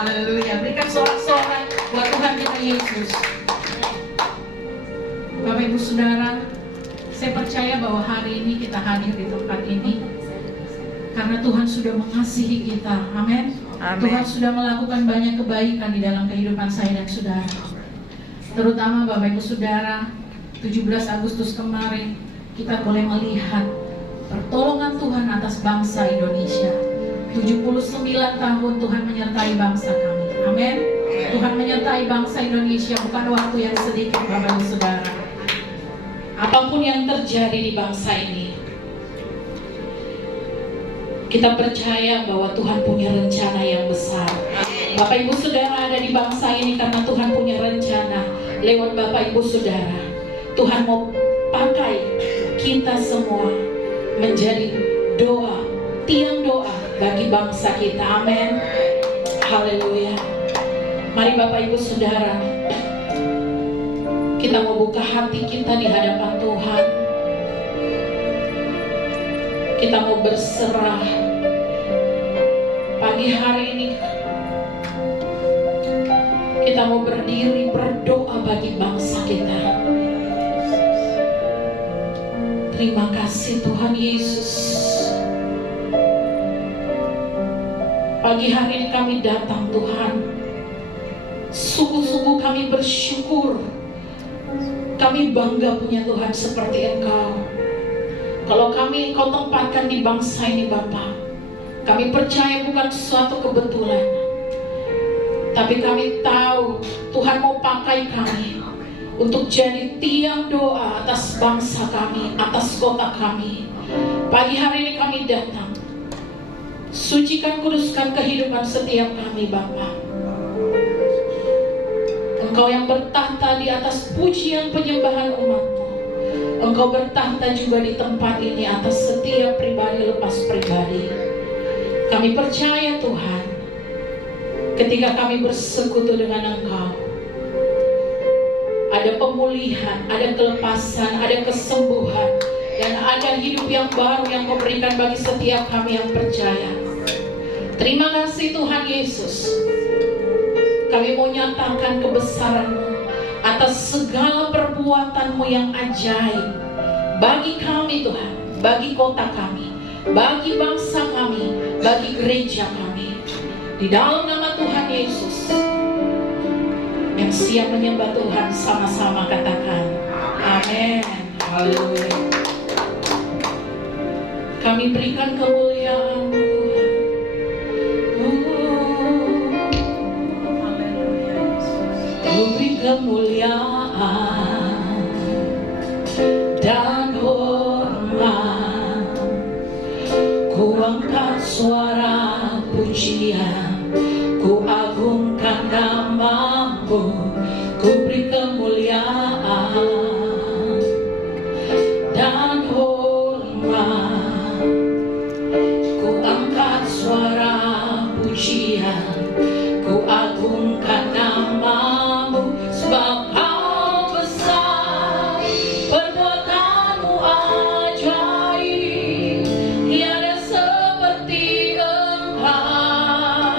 Haleluya. Berikan sorak-sorai buat Tuhan kita Yesus. Bapak Ibu Saudara, saya percaya bahwa hari ini kita hadir di tempat ini karena Tuhan sudah mengasihi kita. Amin. Tuhan sudah melakukan banyak kebaikan di dalam kehidupan saya dan saudara. Terutama Bapak Ibu Saudara, 17 Agustus kemarin kita boleh melihat pertolongan Tuhan atas bangsa Indonesia. 79 tahun Tuhan menyertai bangsa kami. Amin. Tuhan menyertai bangsa Indonesia bukan waktu yang sedikit Bapak Ibu Saudara. Apapun yang terjadi di bangsa ini, kita percaya bahwa Tuhan punya rencana yang besar. Bapak Ibu Saudara ada di bangsa ini karena Tuhan punya rencana lewat Bapak Ibu Saudara. Tuhan mau pakai kita semua menjadi doa, tiang doa bagi bangsa kita. Amin. Haleluya. Mari Bapak Ibu Saudara, kita mau buka hati kita di hadapan Tuhan. Kita mau berserah pagi hari ini. Kita mau berdiri berdoa bagi bangsa kita. Terima kasih Tuhan Yesus. Pagi hari ini kami datang Tuhan. Sungguh-sungguh kami bersyukur. Kami bangga punya Tuhan seperti Engkau. Kalau kami Engkau tempatkan di bangsa ini Bapa, kami percaya bukan suatu kebetulan, tapi kami tahu Tuhan mau pakai kami untuk jadi tiang doa atas bangsa kami, atas kota kami. Pagi hari ini kami datang. Sucikan, kuduskan kehidupan setiap kami Bapa. Engkau yang bertahta di atas pujian penyembahan umat-Mu. Engkau bertahta juga di tempat ini atas setiap pribadi lepas pribadi. Kami percaya Tuhan, ketika kami bersekutu dengan Engkau, ada pemulihan, ada kelepasan, ada kesembuhan, dan ada hidup yang baru yang Kau berikan bagi setiap kami yang percaya. Terima kasih Tuhan Yesus. Kami mau nyatakan kebesaran-Mu atas segala perbuatan-Mu yang ajaib bagi kami Tuhan, bagi kota kami, bagi bangsa kami, bagi gereja kami. Di dalam nama Tuhan Yesus, yang siap menyembah Tuhan sama-sama katakan amin. Haleluya. Kami berikan kemuliaan-Mu Tuhan. Beri kemuliaan dan hormat. Ku angkat suara pujian, ku agungkan nama-Mu. Ku beri kemuliaan dan hormat. Ku angkat suara pujian, ku agungkan nama-Mu. Sebab Kau besar, perbuatan-Mu ajaib, tiada seperti Engkau.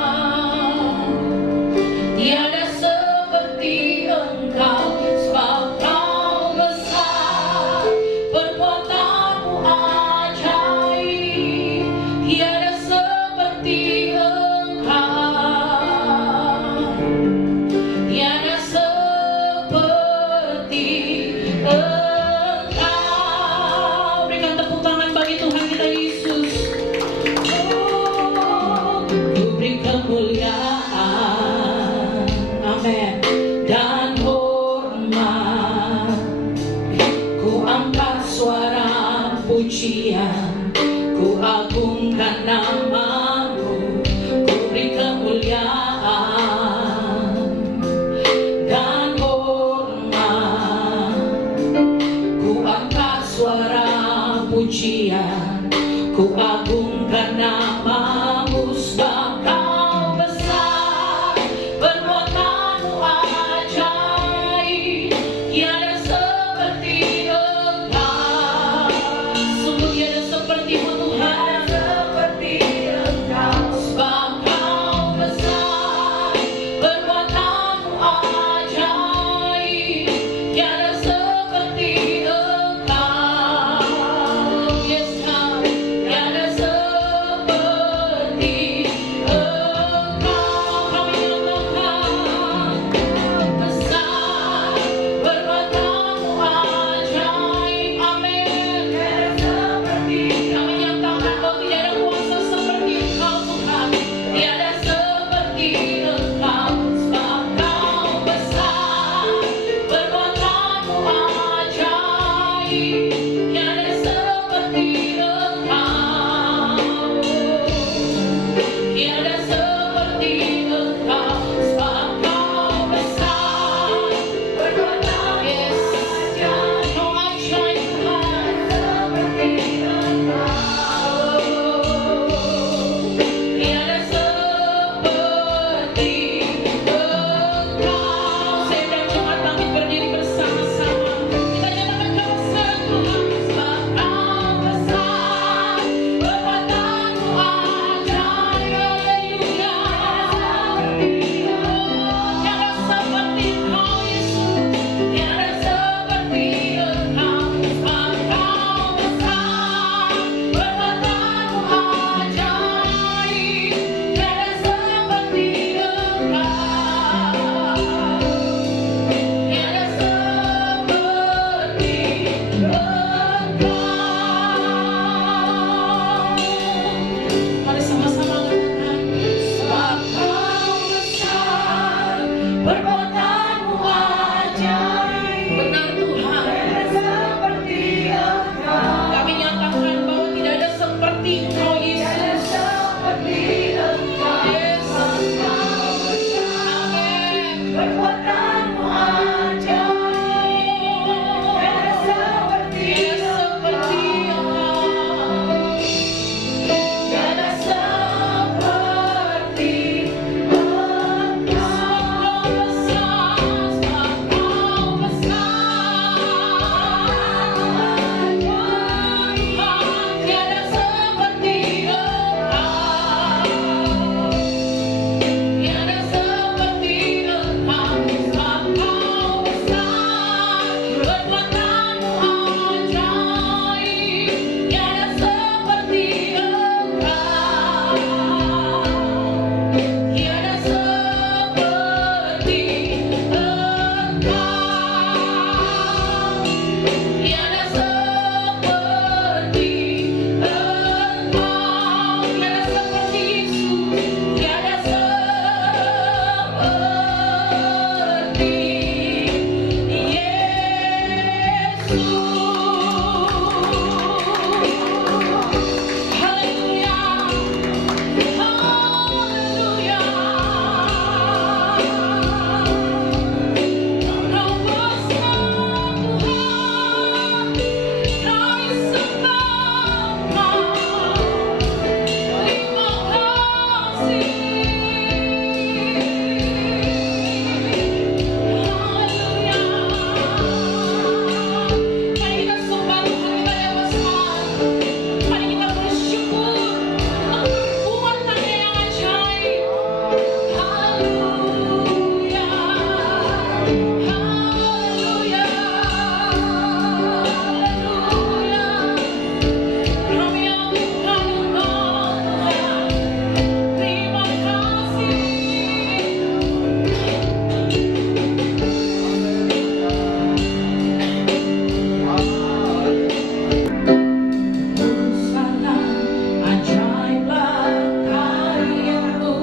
Ajaiblah karya-Mu.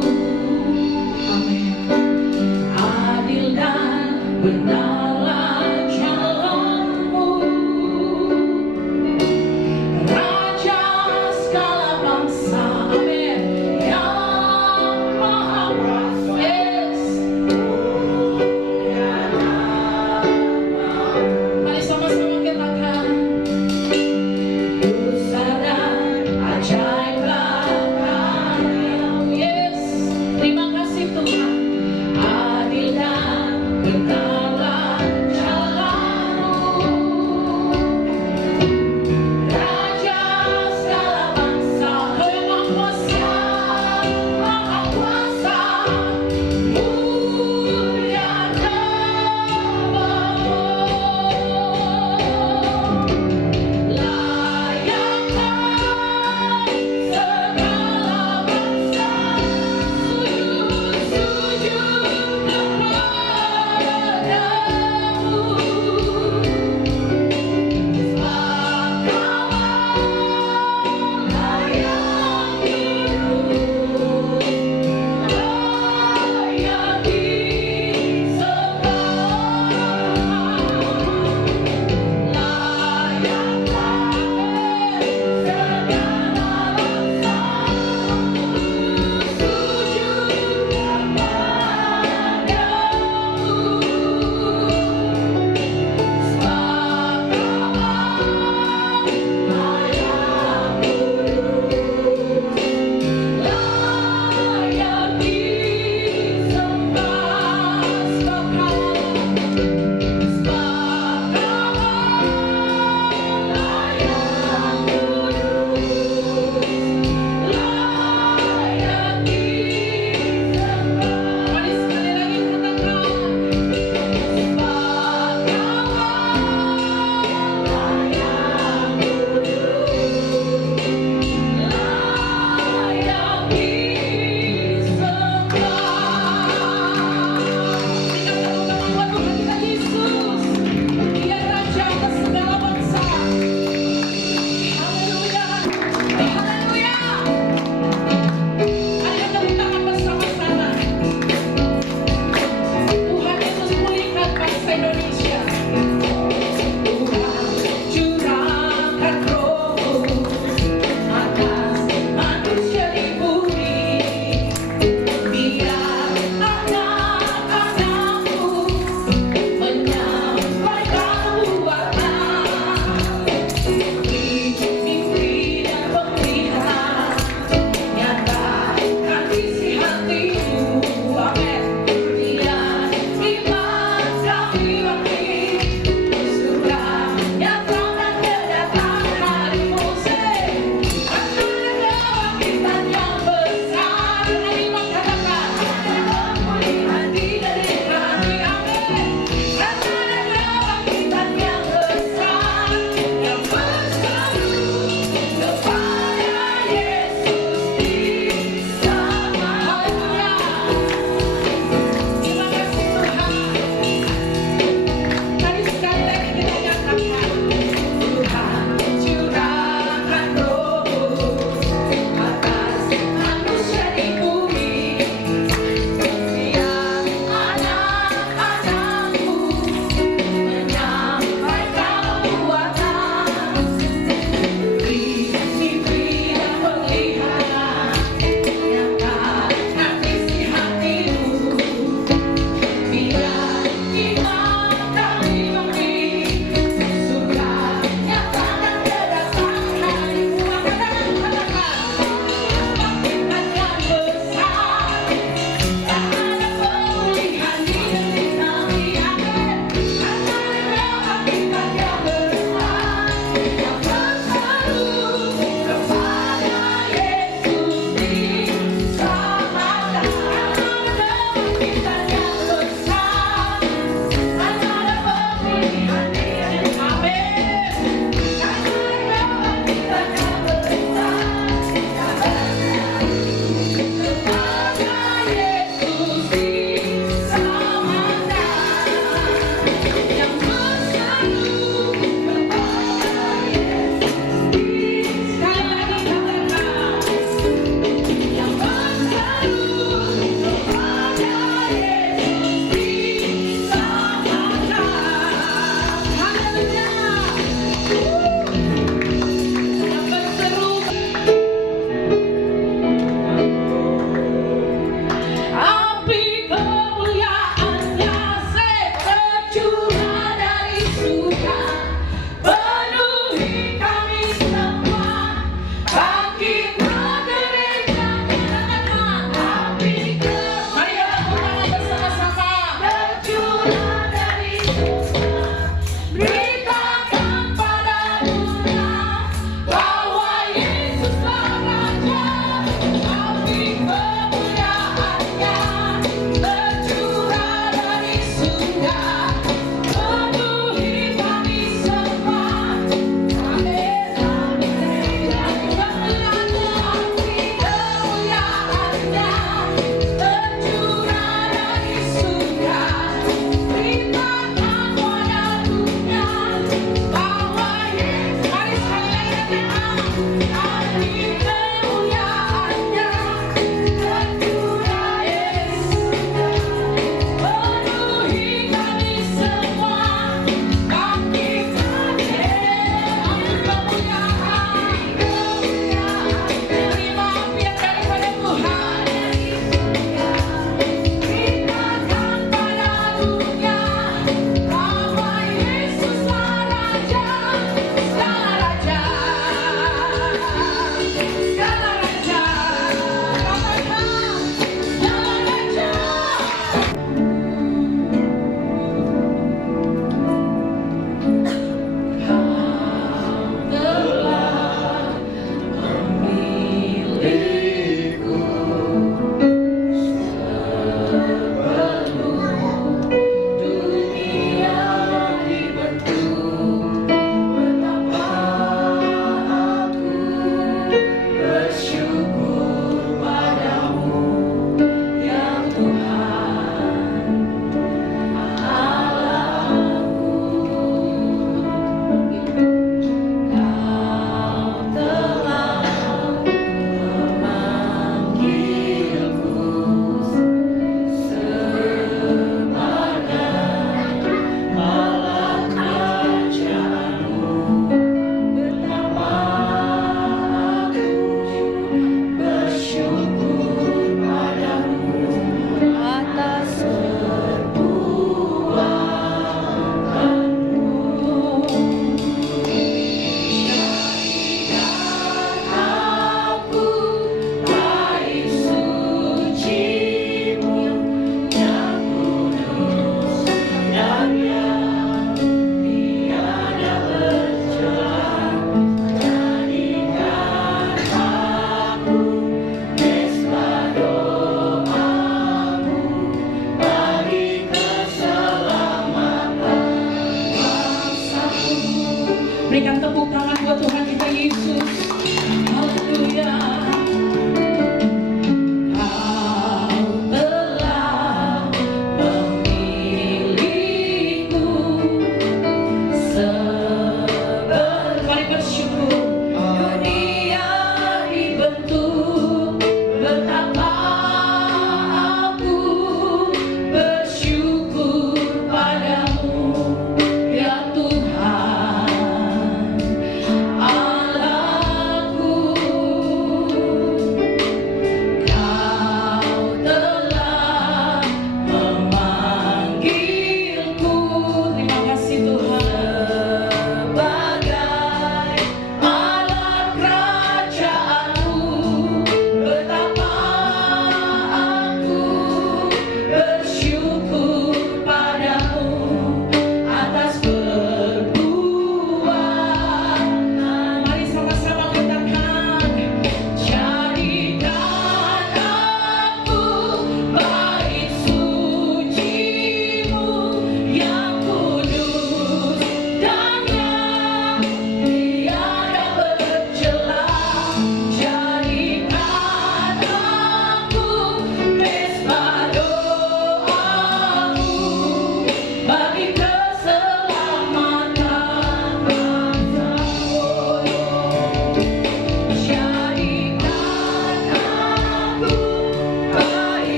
Amin.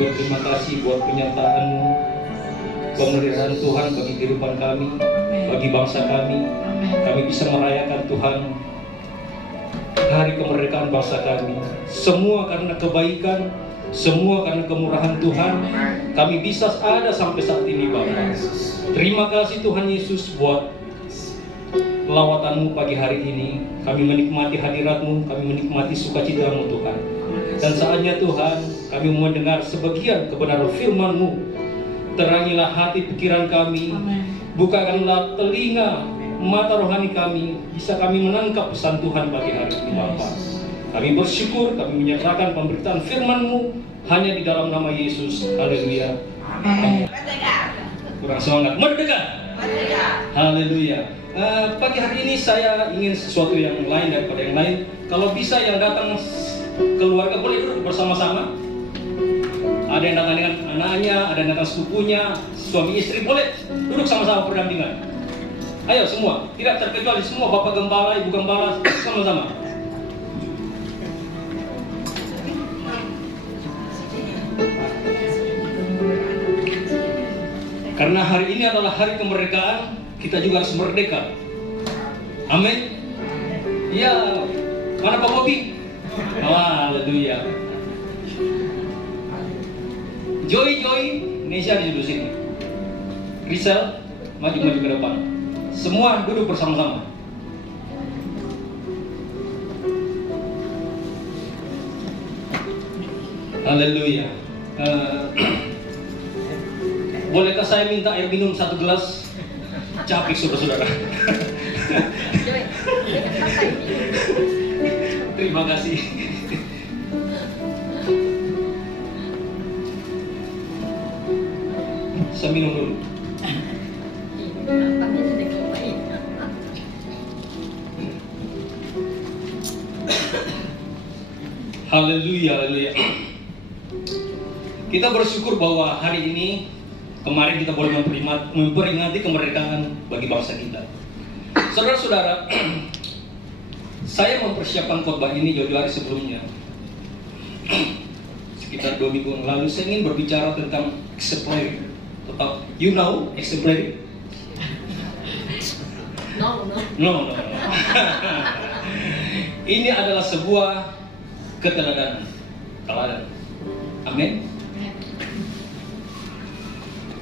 berterima kasih buat penyertaan-Mu, pemeliharaan Tuhan bagi kehidupan kami, bagi bangsa kami. Kami bisa merayakan Tuhan hari kemerdekaan bangsa kami. Semua karena kebaikan, semua karena kemurahan Tuhan, kami bisa ada sampai saat ini, Bapa. Terima kasih Tuhan Yesus buat lawatan-Mu pagi hari ini. Kami menikmati hadirat-Mu, kami menikmati sukacita-Mu Tuhan. Dan saatnya Tuhan, kami mendengar sebagian kebenaran firman-Mu. Terangilah hati pikiran kami, bukakanlah telinga, mata rohani kami, bisa kami menangkap pesan Tuhan pagi hari ini, Bapa. Kami bersyukur, kami menyerahkan pemberitaan firman-Mu hanya di dalam nama Yesus. Haleluya. Amin. Kurang semangat. Merdeka. Haleluya. Pagi hari ini saya ingin sesuatu yang lain daripada yang lain. Kalau bisa yang datang keluarga boleh duduk bersama-sama. Ada yang datang dengan anaknya, ada yang datang sepupunya, suami istri, boleh duduk sama-sama berdampingan. Ayo semua, tidak terkecuali semua, Bapak Gembala, Ibu Gembala, sama-sama. Karena hari ini adalah hari kemerdekaan, kita juga harus merdeka. Amin. Ya, mana Pak Bobi? Haleluya. Joy, Indonesia di sebelah sini. Rizal, maju ke depan. Semua duduk bersama-sama. Haleluya. Bolehkah saya minta air minum 1 gelas? Capek saudara-saudara. Terima kasih. Saya minum dulu. Haleluya, haleluya. Kita bersyukur bahwa hari ini, kemarin kita boleh memperingati kemerdekaan bagi bangsa kita. Saudara-saudara, saya mempersiapkan khotbah ini jauh-jauh hari sebelumnya. Sekitar 2 minggu yang lalu saya ingin berbicara tentang exemplary. Tetap, you know exemplary? No. Ini adalah sebuah keteladanan, teladan. Amin.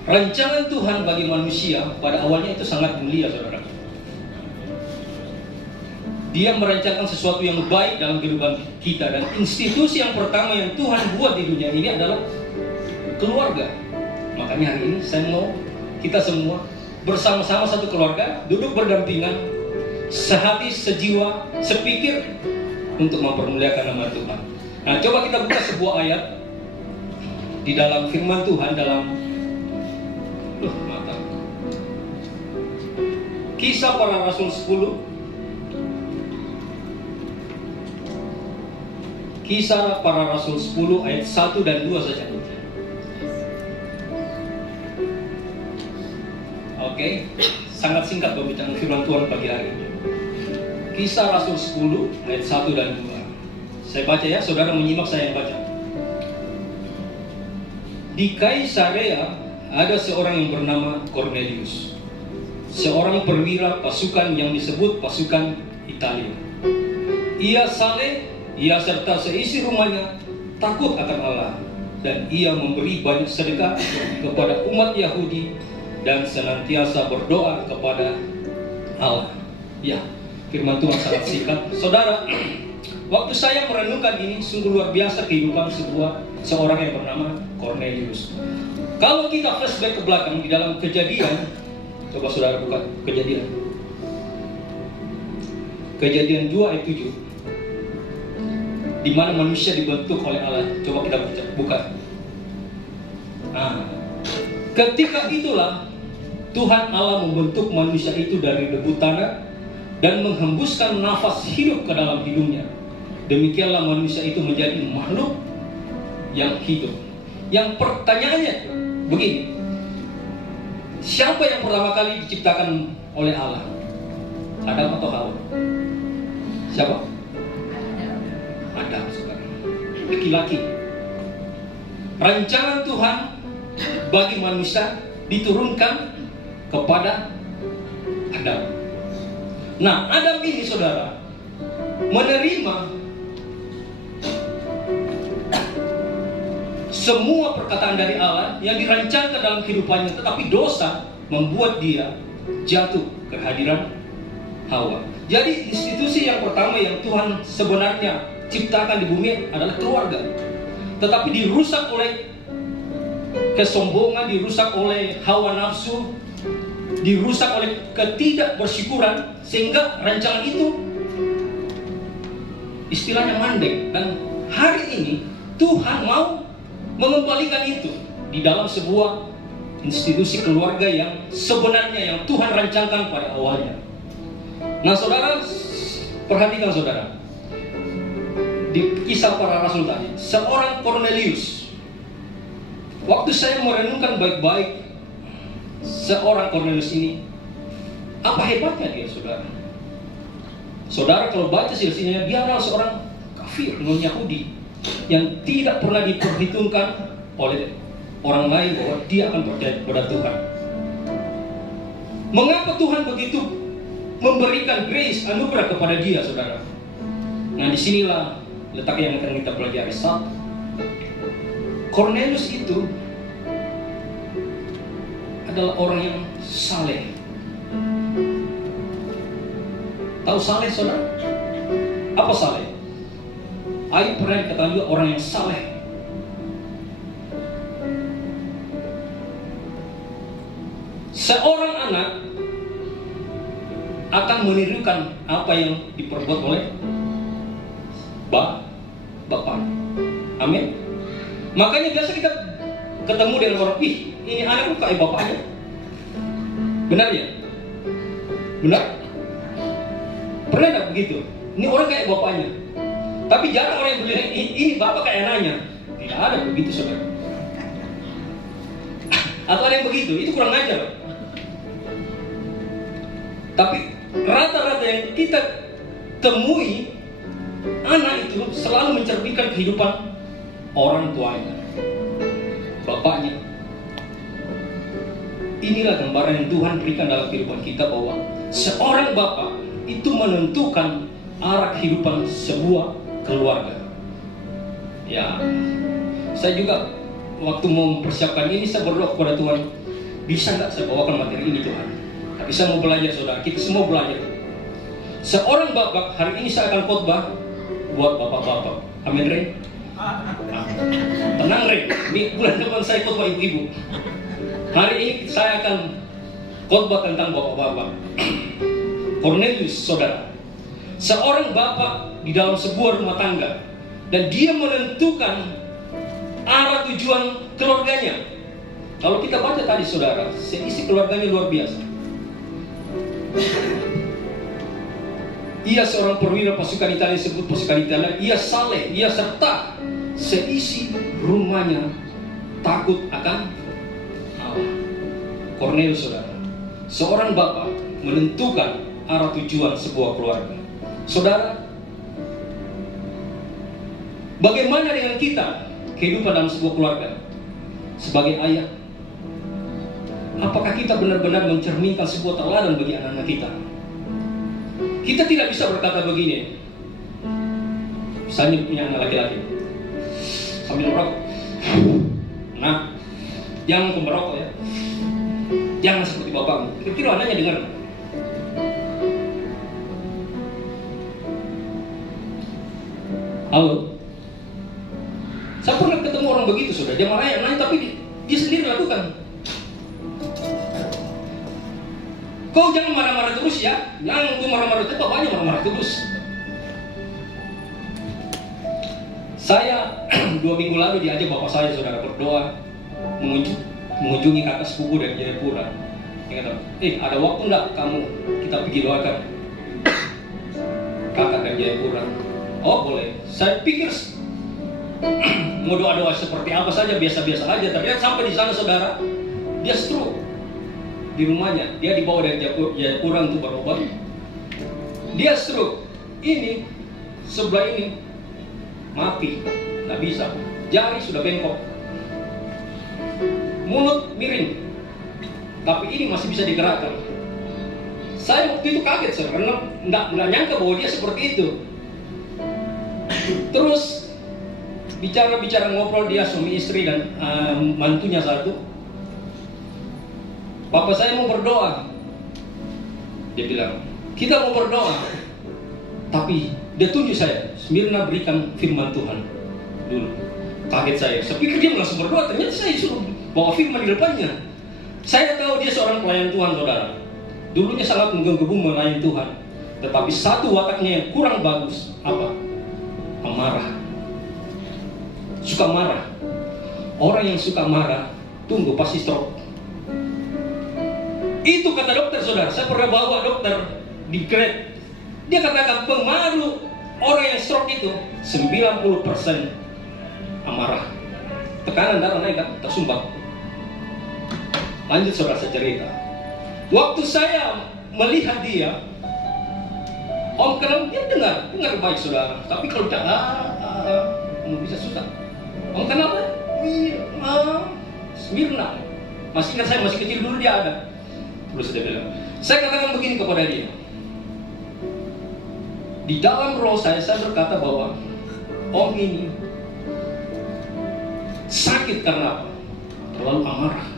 Rancangan Tuhan bagi manusia pada awalnya itu sangat mulia, saudara. Dia merancangkan sesuatu yang baik dalam kehidupan kita, dan institusi yang pertama yang Tuhan buat di dunia ini adalah keluarga. Makanya hari ini saya mau kita semua bersama-sama satu keluarga, duduk berdampingan, sehati, sejiwa, sepikir untuk mempermuliakan nama Tuhan. Nah, coba kita buka sebuah ayat di dalam firman Tuhan dalam Kisah Para Rasul 10. Kisah Para Rasul 10 ayat 1 dan 2 saja. Oke, sangat singkat pembicaraan firman Tuhan pagi hari ini. Kisah Rasul 10 ayat 1 dan 2. Saya baca ya, saudara menyimak, saya yang baca. Di Kaisarea ada seorang yang bernama Cornelius, seorang perwira pasukan yang disebut pasukan Italia. Ia saleh, ia serta seisi rumahnya takut akan Allah, dan ia memberi banyak sedekah kepada umat Yahudi dan senantiasa berdoa kepada Allah. Ya, firman Tuhan sangat singkat. Saudara, waktu saya merenungkan ini, sungguh luar biasa kehidupan seorang yang bernama Cornelius. Kalau kita flashback ke belakang di dalam Kejadian, coba saudara buka Kejadian 2 ayat 7, di mana manusia dibentuk oleh Allah. Coba kita buka. Ketika itulah Tuhan Allah membentuk manusia itu dari debu tanah dan menghembuskan nafas hidup ke dalam hidungnya. Demikianlah manusia itu menjadi makhluk yang hidup. Yang pertanyaannya begini, siapa yang pertama kali diciptakan oleh Allah? Adam atau Hawa? Siapa? Adam, saudara. Laki-laki. rancangan Tuhan bagi manusia diturunkan kepada Adam. Nah, Adam ini saudara menerima semua perkataan dari Allah yang dirancangkan dalam kehidupannya, tetapi dosa membuat dia jatuh ke hadiran Hawa. Jadi institusi yang pertama yang Tuhan sebenarnya ciptakan di bumi adalah keluarga, tetapi dirusak oleh kesombongan, dirusak oleh hawa nafsu, dirusak oleh ketidakbersyukuran, sehingga rancangan itu istilahnya mandek. Dan hari ini Tuhan mau mengembalikan itu di dalam sebuah institusi keluarga yang sebenarnya yang Tuhan rancangkan pada awalnya. Nah saudara, perhatikan saudara, di Kisah Para Rasul tadi, seorang Cornelius, waktu saya merenungkan baik-baik seorang Cornelius ini, apa hebatnya dia saudara? Saudara kalau baca silsilahnya, dia adalah seorang kafir, non-Yahudi, yang tidak pernah diperhitungkan oleh orang lain bahwa dia akan percaya kepada Tuhan. Mengapa Tuhan begitu memberikan grace, anugerah kepada dia saudara? Nah disinilah letak yang akan kita pelajari. Satu, Cornelius itu adalah orang yang saleh. Tahu saleh saudara? Apa saleh? Ayub pernah dikatakan juga orang yang saleh. Seorang anak akan menirukan apa yang diperbuat oleh bapak. Amin. Makanya biasa kita ketemu dengan orang, ih ini anak kayak bapaknya. Benar ya? Benar? Pernah tidak begitu? Ini orang kayak bapaknya. Tapi jarang orang yang bilang, ini bapak kayak anaknya. Tidak ada begitu saudara. Atau ada yang begitu, itu kurang ajar. Tapi rata-rata yang kita temui, anak itu selalu mencerminkan kehidupan orang tuanya, bapaknya. Inilah gambaran yang Tuhan berikan dalam kehidupan kita, bahwa seorang bapak itu menentukan arah kehidupan sebuah keluarga. Ya, saya juga waktu mau mempersiapkan ini, saya berdoa kepada Tuhan, bisa nggak saya bawakan materi ini Tuhan? Tapi saya mau belajar saudara, kita semua belajar. Seorang bapak, hari ini saya akan khotbah buat bapak-bapak. Amin Rey? Tenang Rey, ini bulan depan saya khotbah ibu-ibu. Hari ini saya akan khotbah tentang bapak-bapak. Cornelius saudara, seorang bapak di dalam sebuah rumah tangga, dan dia menentukan arah tujuan keluarganya. Kalau kita baca tadi saudara, seisi keluarganya luar biasa. Ia seorang perwira pasukan Italia, disebut pasukan Italia. Ia saleh, ia serta seisi rumahnya takut akan Allah. Cornelius saudara, seorang bapak menentukan arah tujuan sebuah keluarga. Saudara, bagaimana dengan kita kehidupan dalam sebuah keluarga sebagai ayah? Apakah kita benar-benar mencerminkan sebuah teladan bagi anak-anak kita? Kita tidak bisa berkata begini, misalnya punya anak laki-laki sambil merokok, nah jangan merokok ya, jangan seperti bapakmu. Kira-kira anaknya dengar. Halo, saya pernah ketemu orang begitu sudah, dia marah, tapi dia sendiri lakukan. Kau jangan marah-marah terus ya, jangan tuh marah-marah terus, bapaknya marah-marah terus. Saya 2 minggu lalu diajak bapak saya saudara berdoa mengunjungi kakak sepupu dari Jayapura. Dia kata, ada waktu enggak kamu kita pergi doakan kakak dari Jayapura? Oh boleh. Saya pikir mau doa-doa seperti apa saja, biasa-biasa aja. Ternyata sampai di sana saudara, dia stroke di rumahnya. Dia dibawa dari Jayapura untuk berobat. Dia stroke. Ini sebelah ini mati, nggak bisa. Jari sudah bengkok. mulut miring, tapi ini masih bisa digerakkan. Saya waktu itu kaget, saudara, karena nggak nyangka bahwa dia seperti itu. Terus bicara ngobrol, dia suami istri dan mantunya satu. Papa saya mau berdoa. Dia bilang, kita mau berdoa. Tapi dia tunjuk saya, Mirna berikan firman Tuhan dulu. Kaget saya pikir dia langsung berdoa, ternyata saya suruh bawa firman di depannya. Saya tahu dia seorang pelayan Tuhan, saudara. Dulunya sangat menggebu-gebu melayani Tuhan. Tetapi satu wataknya yang kurang bagus, apa? Amarah. Suka marah. Orang yang suka marah, tunggu pasti stroke. Itu kata dokter, saudara. Saya pernah bawa dokter di grade. Dia katakan pengaruh orang yang stroke itu 90% amarah. Tekanan darah naik kan, tersumbat. Lanjut, saudara, saya cerita. Waktu saya melihat dia, Om kenal, dia dengar baik, saudara. Tapi kalau tidak, bisa susah. Om kenapa? Iya, Mirna. Masih ingat saya, masih kecil dulu dia ada. Terus dia bilang, saya katakan begini kepada dia. Di dalam roh saya berkata bahwa Om ini sakit karena apa? Terlalu amarah.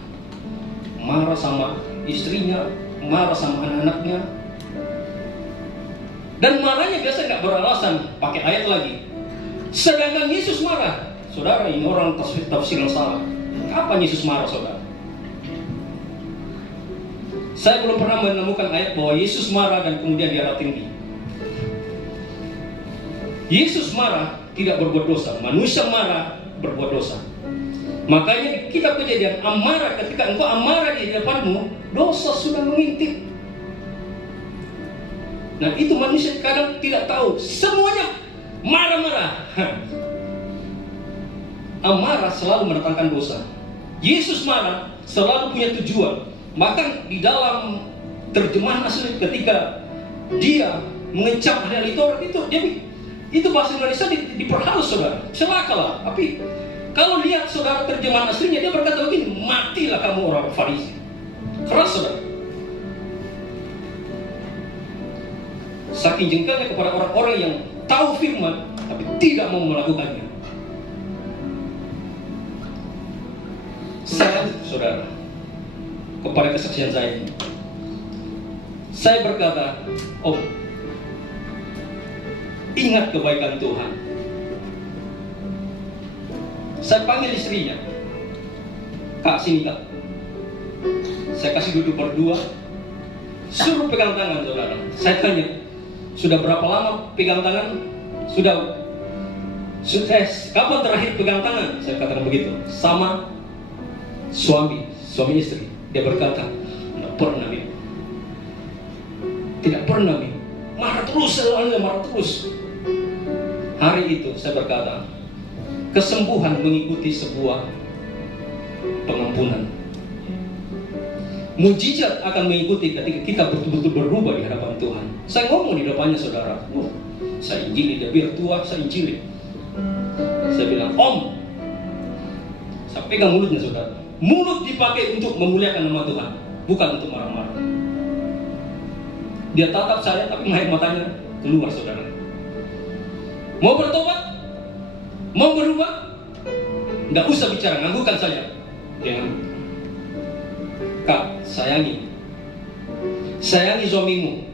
Marah sama istrinya, marah sama anak-anaknya. Dan marahnya biasa nggak beralasan, pakai ayat lagi. Sedangkan Yesus marah. Saudara, ini orang tafsir yang salah. Kapan Yesus marah, saudara? Saya belum pernah menemukan ayat bahwa Yesus marah dan kemudian diangkat tinggi. Yesus marah tidak berbuat dosa, manusia marah berbuat dosa. Makanya di kitab Kejadian, amarah, ketika engkau amarah di depanmu, dosa sudah mengintip. Nah, itu manusia kadang tidak tahu, semuanya marah-marah. Amarah selalu mendatangkan dosa. Yesus marah selalu punya tujuan. Bahkan di dalam terjemahan asli, ketika dia mengecam ahli Taurat itu bahasa Indonesia diperhalus, saudara. Celakalah. Tapi kalau lihat, saudara, terjemahan aslinya, dia berkata begini, matilah kamu orang Farisi. Keras, saudara. Saking jengkelnya kepada orang-orang yang tahu firman tapi tidak mau melakukannya. Saya, saudara, kepada kesaksian saya ini, saya berkata, oh, ingat kebaikan Tuhan. Saya panggil istrinya, Kak, sini Kak. Saya kasih duduk berdua, suruh pegang tangan, saudara. Saya tanya, sudah berapa lama pegang tangan? Sudah, kapan terakhir pegang tangan? Saya katakan begitu. Sama suami istri. Dia berkata, tidak pernah, Mi. Tidak pernah, Mi. Marah terus, marah terus. Hari itu saya berkata, kesembuhan mengikuti sebuah pengampunan. Mujizat akan mengikuti ketika kita betul-betul berubah di hadapan Tuhan. Saya ngomong di depannya, saudara. Saya injili, dia biar tua, saya injili. Saya bilang, Om, saya pegang mulutnya, saudara. Mulut dipakai untuk memuliakan nama Tuhan, bukan untuk marah-marah. Dia tatap saya, tapi air matanya keluar, saudara. Mau bertobat? Mau berubah? Nggak usah bicara, nganggukan saya. Jangan. Kak, sayangi suamimu.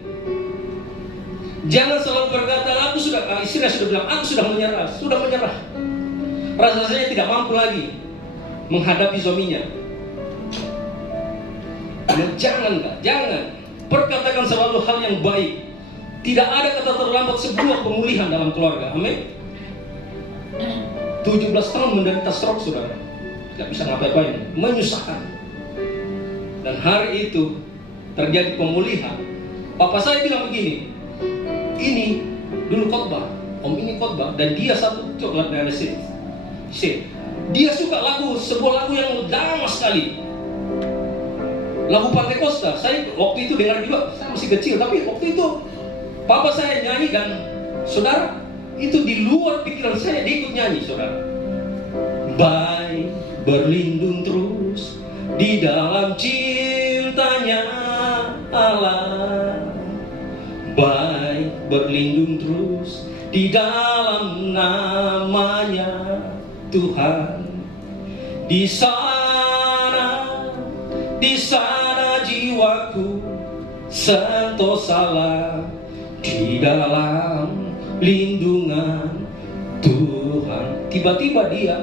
Jangan selalu berkata, istri sudah bilang, aku sudah menyerah. Rasa saya tidak mampu lagi menghadapi suaminya. Jangan, Kak, jangan. Perkatakan selalu hal yang baik. Tidak ada kata terlambat sebuah pemulihan dalam keluarga. Amin. 17 tahun menderita stroke, saudara. Tidak bisa ngapain-ngapain, menyusahkan. Dan hari itu terjadi pemulihan. Papa saya bilang begini, ini dulu khotbah, Om ini khotbah, dan dia satu coklat dari sini. Dia suka sebuah lagu yang lama sekali, lagu Pantai Costa. Saya waktu itu dengar juga, saya masih kecil, tapi waktu itu Papa saya nyanyi dan saudara, itu di luar pikiran saya, dia ikut nyanyi, saudara. Baik berlindung terus di dalam cintanya Allah, baik berlindung terus di dalam namanya Tuhan. Di sana jiwaku sentosalah di dalam lindungan Tuhan. Tiba-tiba dia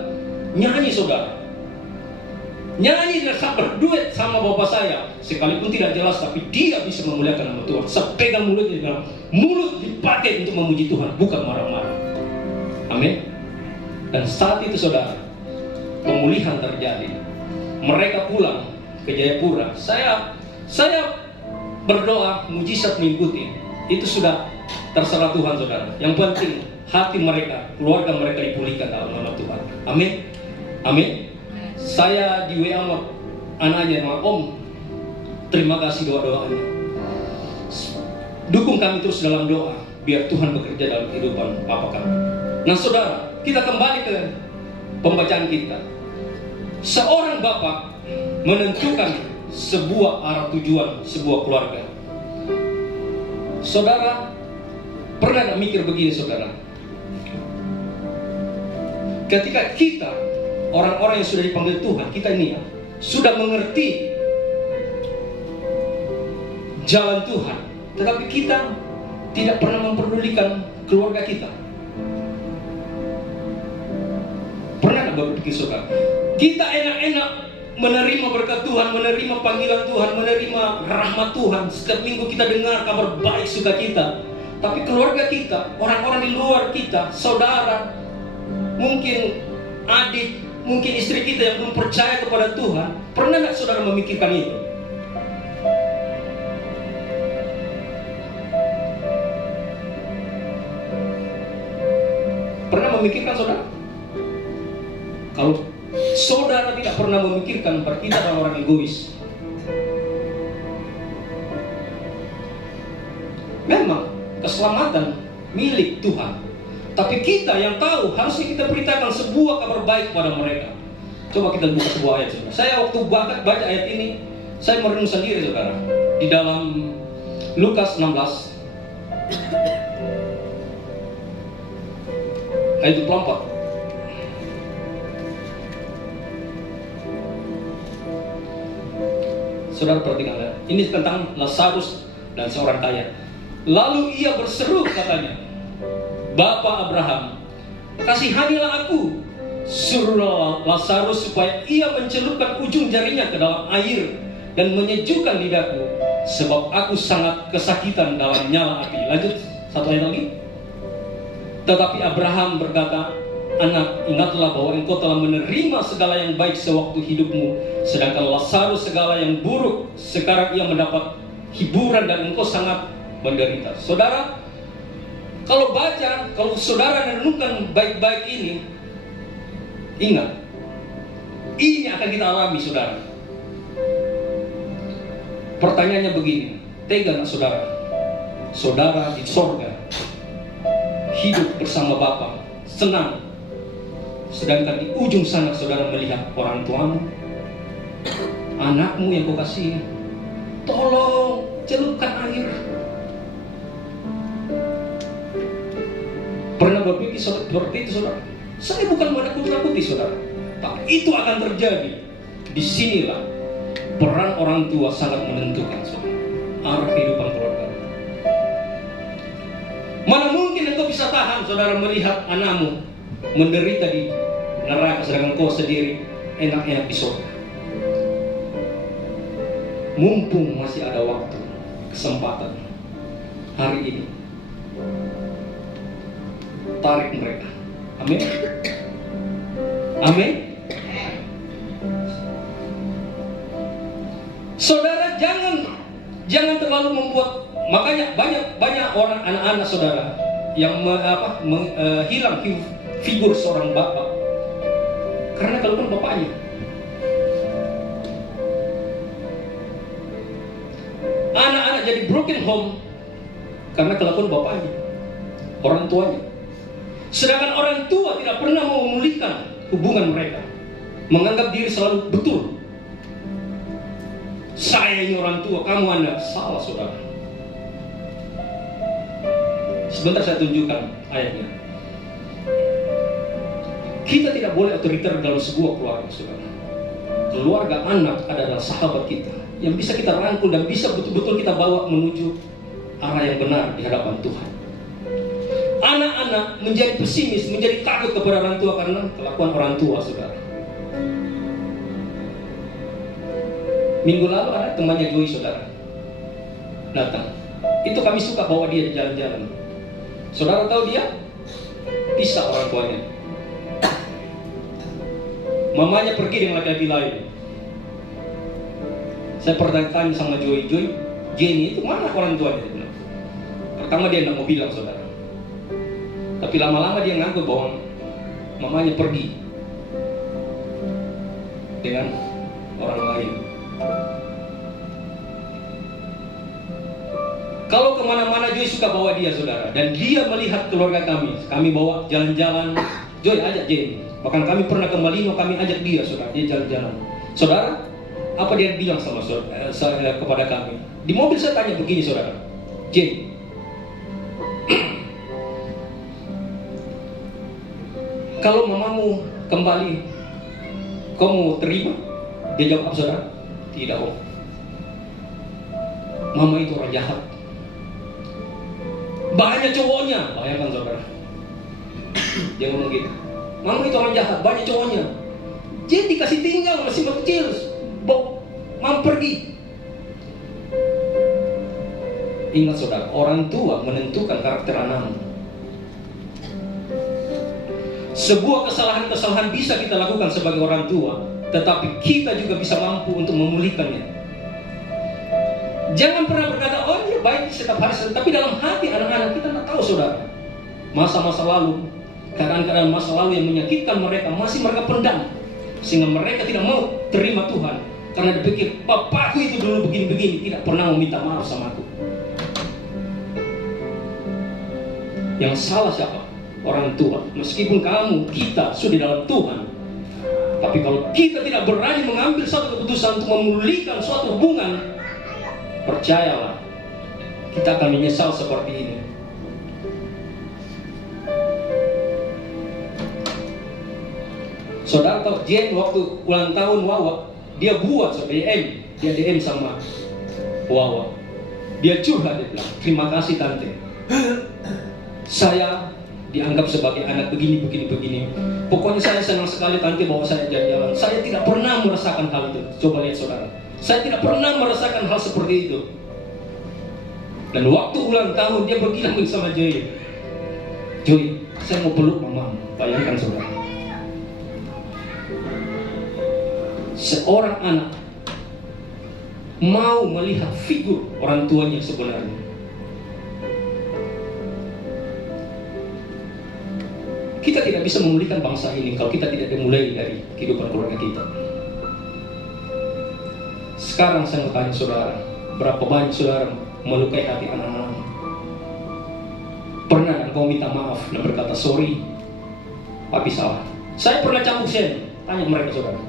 nyanyi, saudara. Nyanyi dan berduet sama bapak saya. Sekalipun tidak jelas, tapi dia bisa memuliakan nama Tuhan. Sepegang mulutnya dalam mulut dipakai untuk memuji Tuhan, bukan marah-marah. Amin. Dan saat itu, saudara, pemulihan terjadi. Mereka pulang ke Jayapura. Saya berdoa, mujizat mengikuti. Itu sudah terserah Tuhan, saudara. Yang penting hati mereka, keluarga mereka dipulihkan dalam nama Tuhan. Amin. Amin. Saya di WA anaknya, Om, terima kasih doa-doanya. Dukung kami terus dalam doa, biar Tuhan bekerja dalam kehidupan Papa kami. Nah, saudara, kita kembali ke pembacaan kita. Seorang bapak menentukan sebuah arah tujuan sebuah keluarga. Saudara, pernah gak mikir begini, saudara? Ketika kita, orang-orang yang sudah dipanggil Tuhan, kita ini ya, sudah mengerti jalan Tuhan, tetapi kita tidak pernah memperdulikan keluarga kita. Pernah gak berpikir, saudara? Kita enak-enak menerima berkat Tuhan, menerima panggilan Tuhan, menerima rahmat Tuhan. Setiap minggu kita dengar kabar baik sukacita. Tapi keluarga kita, orang-orang di luar kita, saudara, mungkin adik, mungkin istri kita yang belum percaya kepada Tuhan, pernah gak saudara memikirkan itu? Pernah memikirkan, saudara? Kalau saudara tidak pernah memikirkan, berarti kita adalah orang egois. Memang keselamatan milik Tuhan, tapi kita yang tahu, harusnya kita beritakan sebuah kabar baik kepada mereka. Coba kita buka sebuah ayat, saudara. Saya waktu baca ayat ini, saya merenung sendiri, saudara. Di dalam Lukas 16 ayat 24. Saudara perhatikan, ini tentang Lazarus dan seorang kaya. Lalu ia berseru, katanya, Bapa Abraham, kasihanilah aku, suruhlah Lazarus supaya ia mencelupkan ujung jarinya ke dalam air dan menyejukkan lidahku, sebab aku sangat kesakitan dalam nyala api. Lanjut, satu ayat lagi. Tetapi Abraham berkata, Anak, ingatlah bahwa engkau telah menerima segala yang baik sewaktu hidupmu, sedangkan Lazarus segala yang buruk. Sekarang ia mendapat hiburan dan engkau sangat menderita. Saudara, kalau saudara renungkan baik-baik ini, ingat, ini akan kita alami, saudara. Pertanyaannya begini, tega gak saudara? Saudara di sorga, hidup bersama Bapa, senang. Sedangkan di ujung sana saudara melihat orang tuamu, anakmu yang kau kasih, tolong celupkan air. Pernah berpikir seperti itu, saudara? Saya bukan menakut-nakuti, saudara, tapi itu akan terjadi. Disinilah peran orang tua sangat menentukan, saudara, arah kehidupan keluarga. Mana mungkin engkau bisa tahan, saudara, melihat anakmu menderita di neraka, sedangkan kau sendiri enak-enak di surga. Mumpung masih ada waktu, kesempatan, hari ini, tarik mereka. Amin. Amin. Saudara, jangan terlalu membuat, makanya banyak orang, anak-anak saudara yang hilang figur seorang bapak karena kelakuan bapaknya. Anak-anak jadi broken home karena kelakuan bapaknya, orang tuanya. Sedangkan orang tua tidak pernah mau memulihkan hubungan mereka, menganggap diri selalu betul. Saya ini orang tua, kamu anak. Salah, saudara. Sebentar saya tunjukkan ayatnya. Kita tidak boleh otoriter dalam sebuah keluarga, saudara. Keluarga anak adalah sahabat kita yang bisa kita rangkul dan bisa betul-betul kita bawa menuju arah yang benar di hadapan Tuhan. Anak-anak menjadi pesimis, menjadi takut kepada orang tua karena kelakuan orang tua, saudara. Minggu lalu ada temannya Joy, saudara, datang. Itu kami suka bawa dia di jalan-jalan. Saudara tahu dia pisah orang tuanya. Mamanya pergi dengan laki-laki lain. Saya pernah tanya sama Joy, Jenny itu mana orang tuanya? Pertama dia tidak mau bilang, saudara. Tapi lama-lama dia ngaku bahwa mamanya pergi dengan orang lain. Kalau kemana-mana Joy suka bawa dia, saudara. Dan dia melihat keluarga kami. Kami bawa jalan-jalan. Joy ajak Jenny. Bahkan kami pernah ke Malino, kami ajak dia, saudara. Dia jalan-jalan. Saudara, apa dia bilang sama saya kepada kami? Di mobil saya tanya begini, saudara. Jenny, kalau mamamu kembali, kamu terima? Dia jawab apa, saudara? Tidak, Om. Mama itu orang jahat. Banyak cowoknya, bayangkan, saudara. Dia ngomong gitu. Mama itu orang jahat, banyak cowoknya. Jadi dikasih tinggal, masih kecil. Mama pergi. Ingat, saudara, orang tua menentukan karakter anak. Sebuah kesalahan-kesalahan bisa kita lakukan sebagai orang tua, tetapi kita juga bisa mampu untuk memulihkannya. Jangan pernah berkata, oh ini baik setiap hari, tapi dalam hati anak-anak kita tidak tahu, saudara. Masa-masa lalu, keadaan-keadaan masa lalu yang menyakitkan mereka masih mereka pendam, sehingga mereka tidak mau terima Tuhan karena dipikir, bapakku itu dulu begini-begini, tidak pernah meminta maaf sama aku. Yang salah siapa? Orang tua. Meskipun kita sudah dalam Tuhan, tapi kalau kita tidak berani mengambil satu keputusan untuk memulihkan suatu hubungan, percayalah, kita akan menyesal seperti ini. Saudara tahu, Jen waktu ulang tahun Wawa, dia buat dia DM sama Wawa. Dia curhat, dia bilang, terima kasih tante. Saya dianggap sebagai anak begini. Pokoknya saya senang sekali tante bawa saya jalan-jalan. Saya tidak pernah merasakan hal itu. Coba lihat, saudara. Saya tidak pernah merasakan hal seperti itu. Dan waktu ulang tahun dia bilang sama Joy, saya mau peluk mama. Bayangkan, saudara. Seorang anak mau melihat figur orang tuanya sebenarnya. Kita tidak bisa memulihkan bangsa ini kalau kita tidak dimulai dari kehidupan keluarga kita. Sekarang saya mau tanya saudara, berapa banyak saudara melukai hati anak-anak? Pernah engkau minta maaf dan berkata sorry, papi salah. Saya pernah cambuk sen, tanya mereka saudara.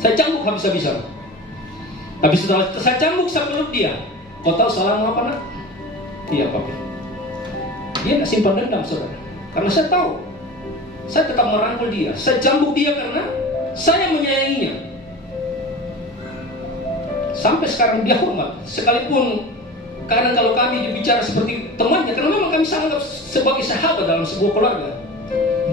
Saya cambuk habis-habisan. Tapi setelah saya cambuk, saya peluk dia. Kau tahu salahmu apa, nak? Iya, papi. Dia nggak simpan dendam, saudara. Karena saya tahu, saya tetap merangkul dia. Saya cambuk dia karena saya menyayanginya. Sampai sekarang dia hormat. Sekalipun kadang kalau kami bicara seperti temannya, karena memang kami sangat sebagai sahabat dalam sebuah keluarga.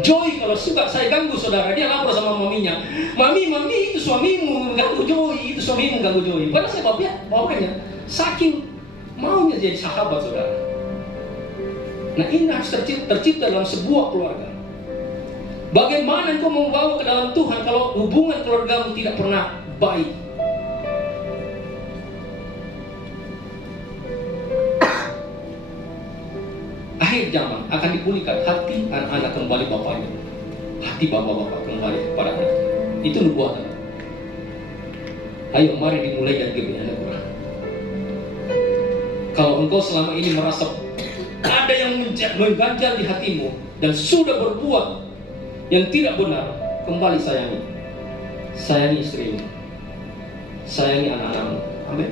Joy kalau suka saya ganggu saudara, dia lapor sama maminya, mami itu suamimu ganggu Joy, itu suamimu ganggu Joy. Padahal saya bapaknya saking maunya jadi sahabat saudara. Nah ini harus tercipta dalam sebuah keluarga. Bagaimana engkau membawa ke dalam Tuhan kalau hubungan keluargamu tidak pernah baik? Akhir zaman akan dipulihkan hati anak-anak kembali bapaknya, hati bapak-bapak kembali kepada anak. Itu nubuatan. Ayo mari dimulai dari kebenaran Quran. Kalau engkau selama ini merasa ada yang mengganjal di hatimu dan sudah berbuat yang tidak benar, kembali sayangi istrimu, sayangi anak-anakmu. Amin.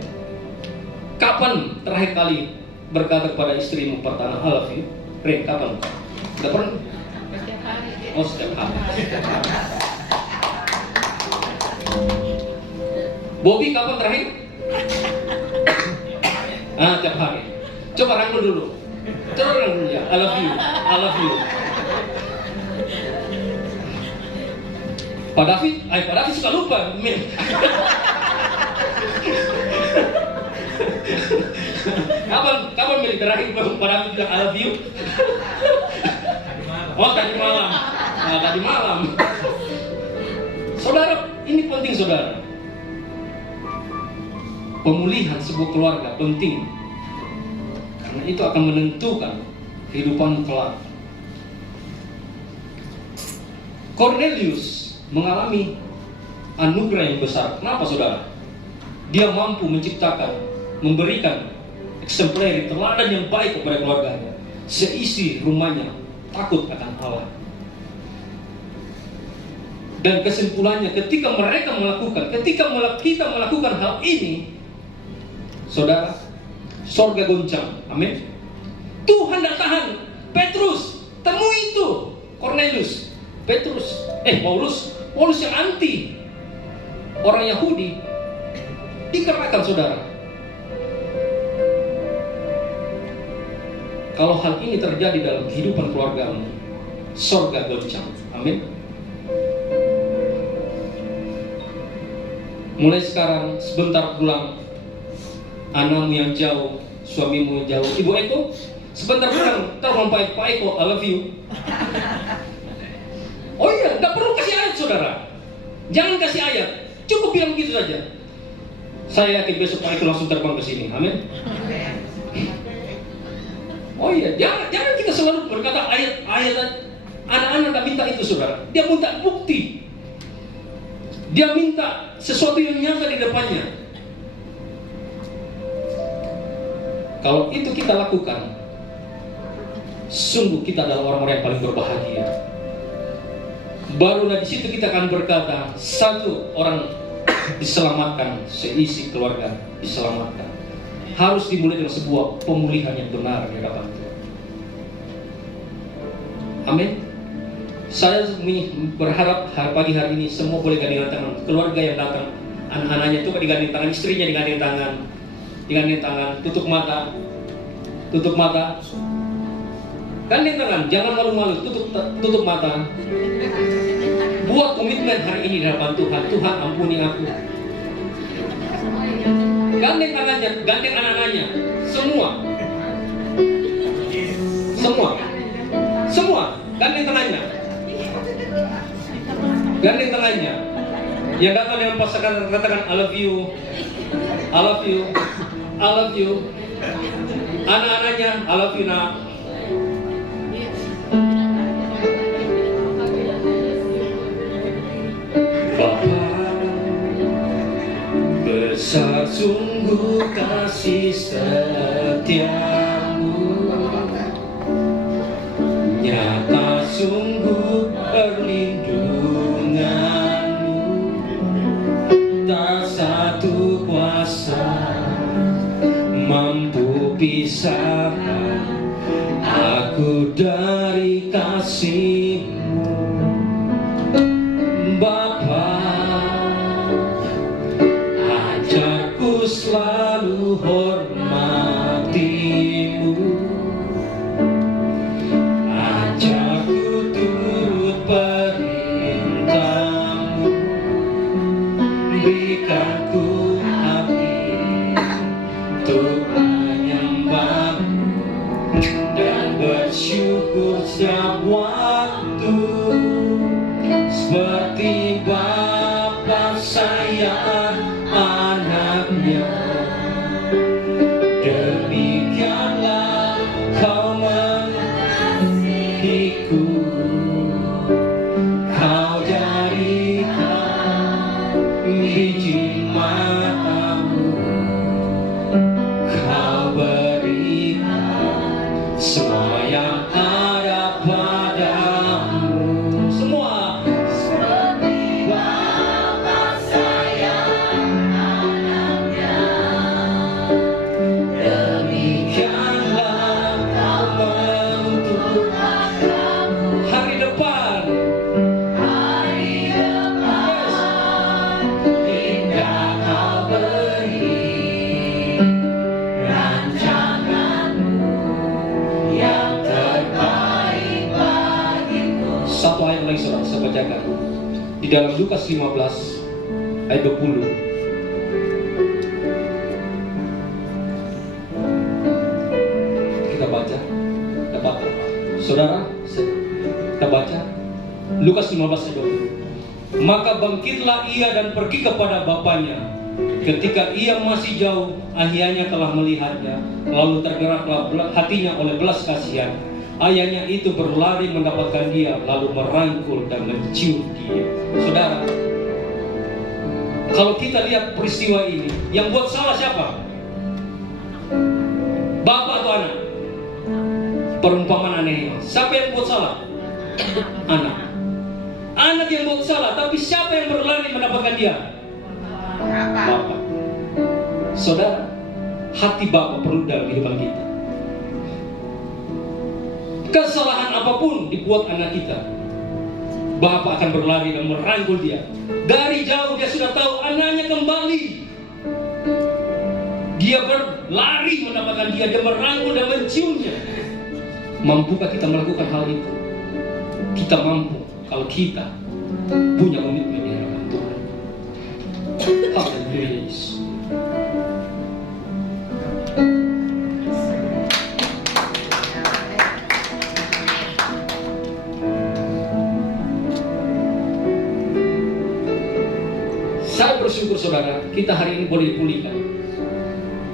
Kapan terakhir kali berkata kepada istrimu pertama I love you? Ren, kapan? Tidak pernah? Setiap hari. Oh, setiap hari. Bobby kapan terakhir? Tiap hari. Coba rangkul dulu. Coba rangkul ya. I love you. I love you. Pak David suka lupa. Kapan Meli terakhir Pak David bilang I love you? Oh, tadi malam. Tadi malam. Saudara, ini penting saudara. Pemulihan sebuah keluarga penting. Karena itu akan menentukan kehidupan kelak. Cornelius mengalami anugerah yang besar. Kenapa saudara? Dia mampu menciptakan, memberikan exemplary, teladan yang baik kepada keluarganya. Seisi rumahnya takut akan Allah. Dan kesimpulannya ketika kita melakukan hal ini, saudara, sorga goncang. Amin. Tuhan tidak tahan. Petrus, temui itu Cornelius. Paulus yang anti orang Yahudi dikerahkan, saudara. Kalau hal ini terjadi dalam kehidupan keluargamu, sorga goncang. Amin. Mulai sekarang sebentar pulang, anakmu yang jauh, suamimu yang jauh, Ibu Eko, sebentar pulang, telepon Pak Eko, I love you. Oh iya, tidak perlu kasih ayat saudara. Jangan kasih ayat, cukup bilang begitu saja. Saya yakin besok Pak Eko langsung terbang ke sini. Amin. Oh iya, jangan kita selalu berkata ayat-ayat. Anak-anak tak minta itu saudara. Dia minta bukti. Dia minta sesuatu yang nyata di depannya. Kalau itu kita lakukan, sungguh kita adalah orang-orang yang paling berbahagia. Barulah di situ kita akan berkata, satu orang diselamatkan, seisi keluarga diselamatkan. Harus dimulai dengan sebuah pemulihan yang benar di hadapan Tuhan. Amin. Saya berharap pagi hari ini semua boleh gandeng tangan. Keluarga yang datang, anak-anaknya itu digandeng tangan, istrinya digandeng tangan, tutup mata, gandeng tangan, jangan malu-malu, tutup mata. Buat komitmen hari ini di hadapan Tuhan. Tuhan, ampuni aku. Gandeng tangannya, gandeng anak-anaknya, semua, gandeng tangannya. Yang datang dengan pasangan katakan I love you, I love you, I love you. Anak-anaknya I love you nak. Bapa, besar sungguh kasih setiamu, nyata sungguh perlindunganmu, tak satu kuasa mampu pisahkan aku dari kasih-Mu. Bapa, ajarku selalu hormati-Mu, ajarku turut perintah-Mu, berikan ku hati untuk menyembah-Mu dan bersyukur setiap waktu, seperti Bapa sayang anaknya. Demikianlah kau mengasihiku, kau jadikan biji matamu, kau bacakan di dalam Lukas 15 ayat 20. Kita baca, dapat saudara? Kita baca Lukas 15 ayat 20. Maka bangkitlah ia dan pergi kepada bapaknya. Ketika ia masih jauh, ayahnya telah melihatnya, lalu tergeraklah hatinya oleh belas kasihan. Ayahnya itu berlari mendapatkan dia, lalu merangkul dan mencium dia. Saudara, kalau kita lihat peristiwa ini, yang buat salah siapa? Bapak atau anak? Perumpamaan aneh. Siapa yang buat salah? Anak. Anak yang buat salah, tapi siapa yang berlari mendapatkan dia? Bapak. Saudara, hati Bapak perlu dalam kehidupan kita. Kesalahan apapun dibuat anak kita, Bapak akan berlari dan merangkul dia. Dari jauh dia sudah tahu anaknya kembali. Dia berlari mendapatkan dia, dia merangkul dan menciumnya. Mampukah kita melakukan hal itu? Kita mampu kalau kita punya komitmen di hadapan Tuhan. Haleluya Yesus. Saya bersyukur saudara, kita hari ini boleh dipulihkan.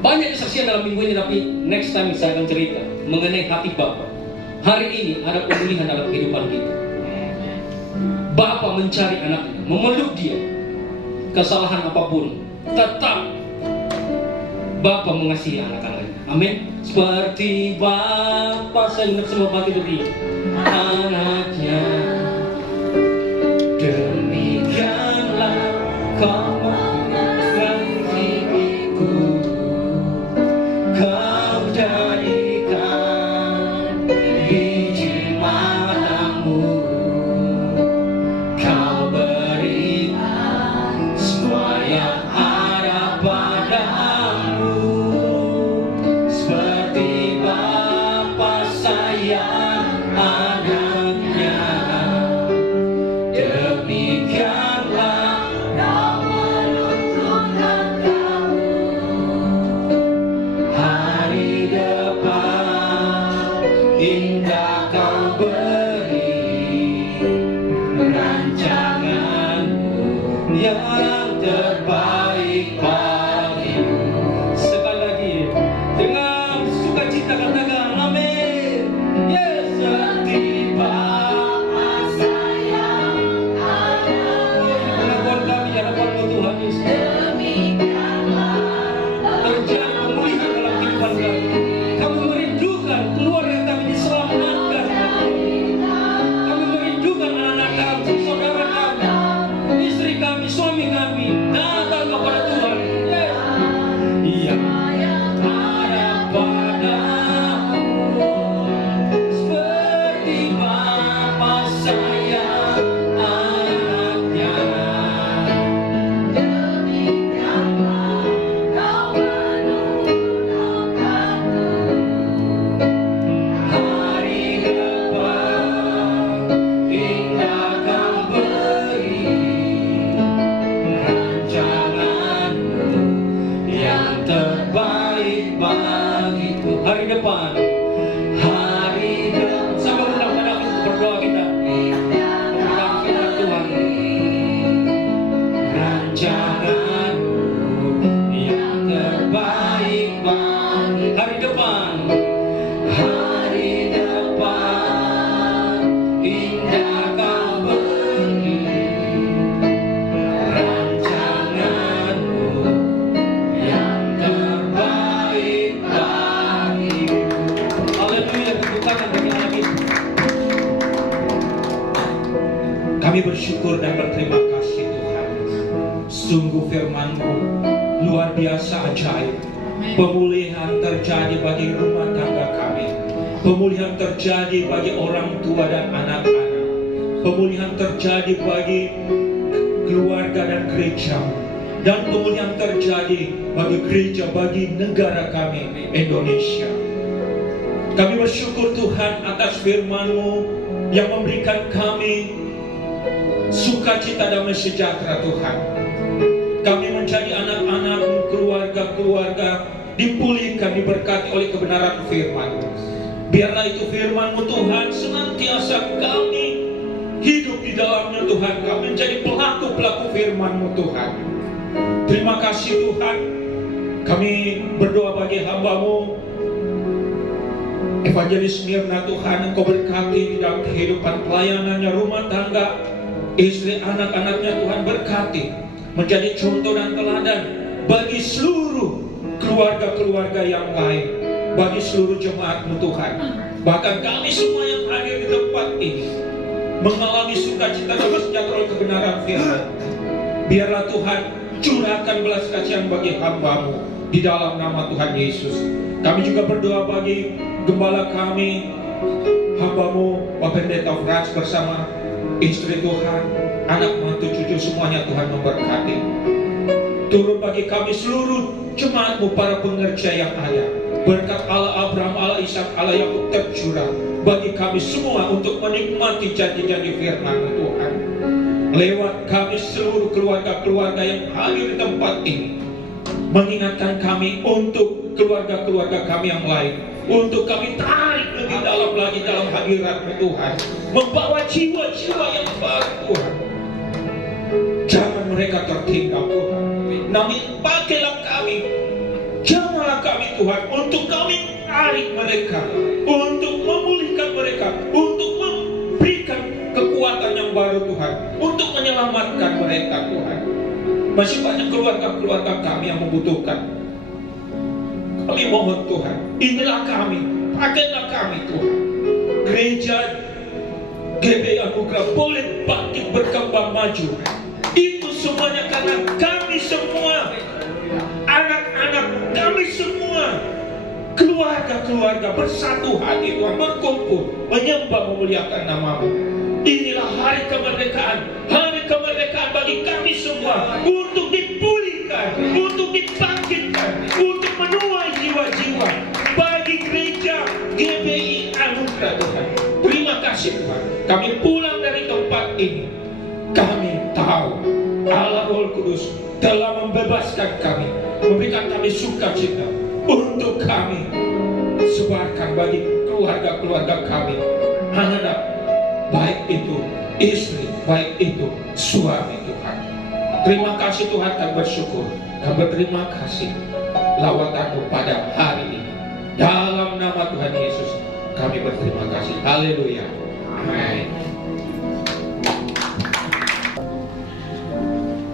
Banyak kesaksian dalam minggu ini, tapi next time saya akan cerita mengenai hati Bapa. Hari ini ada pemulihan dalam kehidupan kita. Bapa mencari anaknya, memeluk dia. Kesalahan apapun, tetap Bapa mengasihi anak-anaknya. Amin. Seperti Bapa, saya ingat semua pagi itu anaknya. Demikianlah kau mengasihiku, kau jadikan biji matamu, kau berikan semua yang ada padamu. Seperti Bapa sayang anaknya, demikianlah indah kau beri rancanganmu yang terbaik bagimu. Sekali lagi dengan sukacita katakan amin. Yes, seperti Bapa sayang anaknya. Pengakuan kami di hadapan-Mu Tuhan Yesus. Terjadi pemulihan dalam kehidupan kami. Kami merindukan keluarga kami diselamatkan. Kami merindukan anak-anak kami, saudara kami, istri kami, suami kami datang kepada Tuhan. Yang ada padamu, seperti Bapa sayang anaknya. Hari depan indah kau beri rancanganmu yang terbaik bagiku. Hari depan, sama undang pada berdoa kita. Undang kita Tuhan, rancanganmu yang terbaik bagi hari depan. Hari depan indah kau beri rancanganmu yang terbaik bagiku. Haleluya, bukan bagi lagi. Kami bersyukur dan berterima kasih Tuhan. Sungguh firman-Mu luar biasa ajaib. Pemulihan terjadi bagi rumah tangga kami. Pemulihan terjadi bagi orang tua dan anak-anak. Pemulihan terjadi bagi keluarga dan gereja. Dan pemulihan terjadi bagi gereja, bagi negara kami, Indonesia. Kami bersyukur Tuhan atas firman-Mu yang memberikan kami sukacita damai sejahtera Tuhan. Kami menjadi anak-anak-Mu, keluarga-keluarga dipulihkan, diberkati oleh kebenaran firman. Biarlah itu firman-Mu Tuhan senantiasa kami hidup di dalamnya Tuhan. Kami menjadi pelaku-pelaku firman-Mu Tuhan. Terima kasih Tuhan. Kami berdoa bagi hamba-Mu Evangelis Mirna Tuhan. Engkau berkati di dalam kehidupan pelayanannya, rumah tangga, istri, anak-anaknya Tuhan. Berkati menjadi contoh dan teladan bagi seluruh keluarga-keluarga yang lain, bagi seluruh jemaat-Mu Tuhan. Bahkan kami semua yang hadir di tempat ini mengalami sukacita dan sejahtera oleh kebenaran firman. Biarlah Tuhan curahkan belas kasihan bagi hamba-Mu di dalam nama Tuhan Yesus. Kami juga berdoa bagi gembala kami, hamba-Mu Bapak Pendeta Frans bersama istri Tuhan, anak mantu cucu semuanya Tuhan memberkati. Turun bagi kami seluruh jemaat-Mu, para pengerja yang ada. Berkat Allah Abraham, Allah Ishak, Allah Yakub tercurah bagi kami semua untuk menikmati janji-janji firman-Mu Tuhan. Lewat kami seluruh keluarga-keluarga yang hadir di tempat ini, mengingatkan kami untuk keluarga-keluarga kami yang lain, untuk kami tarik lebih dalam lagi dalam hadirat-Mu Tuhan, membawa jiwa-jiwa yang baru Tuhan. Jangan mereka tertinggal Tuhan, namun pakailah kami, jamahlah kami Tuhan, untuk kami tarik mereka, untuk memulihkan mereka, untuk memberikan kekuatan yang baru Tuhan, untuk menyelamatkan mereka Tuhan. Masih banyak keluarga-keluarga kami yang membutuhkan. Kami mohon Tuhan, inilah kami, pakailah kami Tuhan. Gereja GBI Anugerah boleh bangkit berkembang maju. Itu semuanya karena kami semua, anak-anak kami semua, keluarga-keluarga bersatu hati Tuhan, berkumpul menyembah memuliakan nama-Mu. Inilah hari kemerdekaan bagi kami semua, untuk dipulihkan, untuk dibangkitkan, untuk menuai jiwa-jiwa bagi gereja GBI Anugerah Tuhan. Terima kasih Tuhan. Kami pulang dari tempat ini, kami tahu Allah Roh Kudus telah membebaskan kami, memberikan kami sukacita untuk kami sebarkan bagi keluarga-keluarga kami, anak-anak, baik itu istri, baik itu suami Tuhan. Terima kasih Tuhan, kami bersyukur, kami berterima kasih lawatan-Mu pada hari ini. Dalam nama Tuhan Yesus kami berterima kasih. Haleluya. Amin.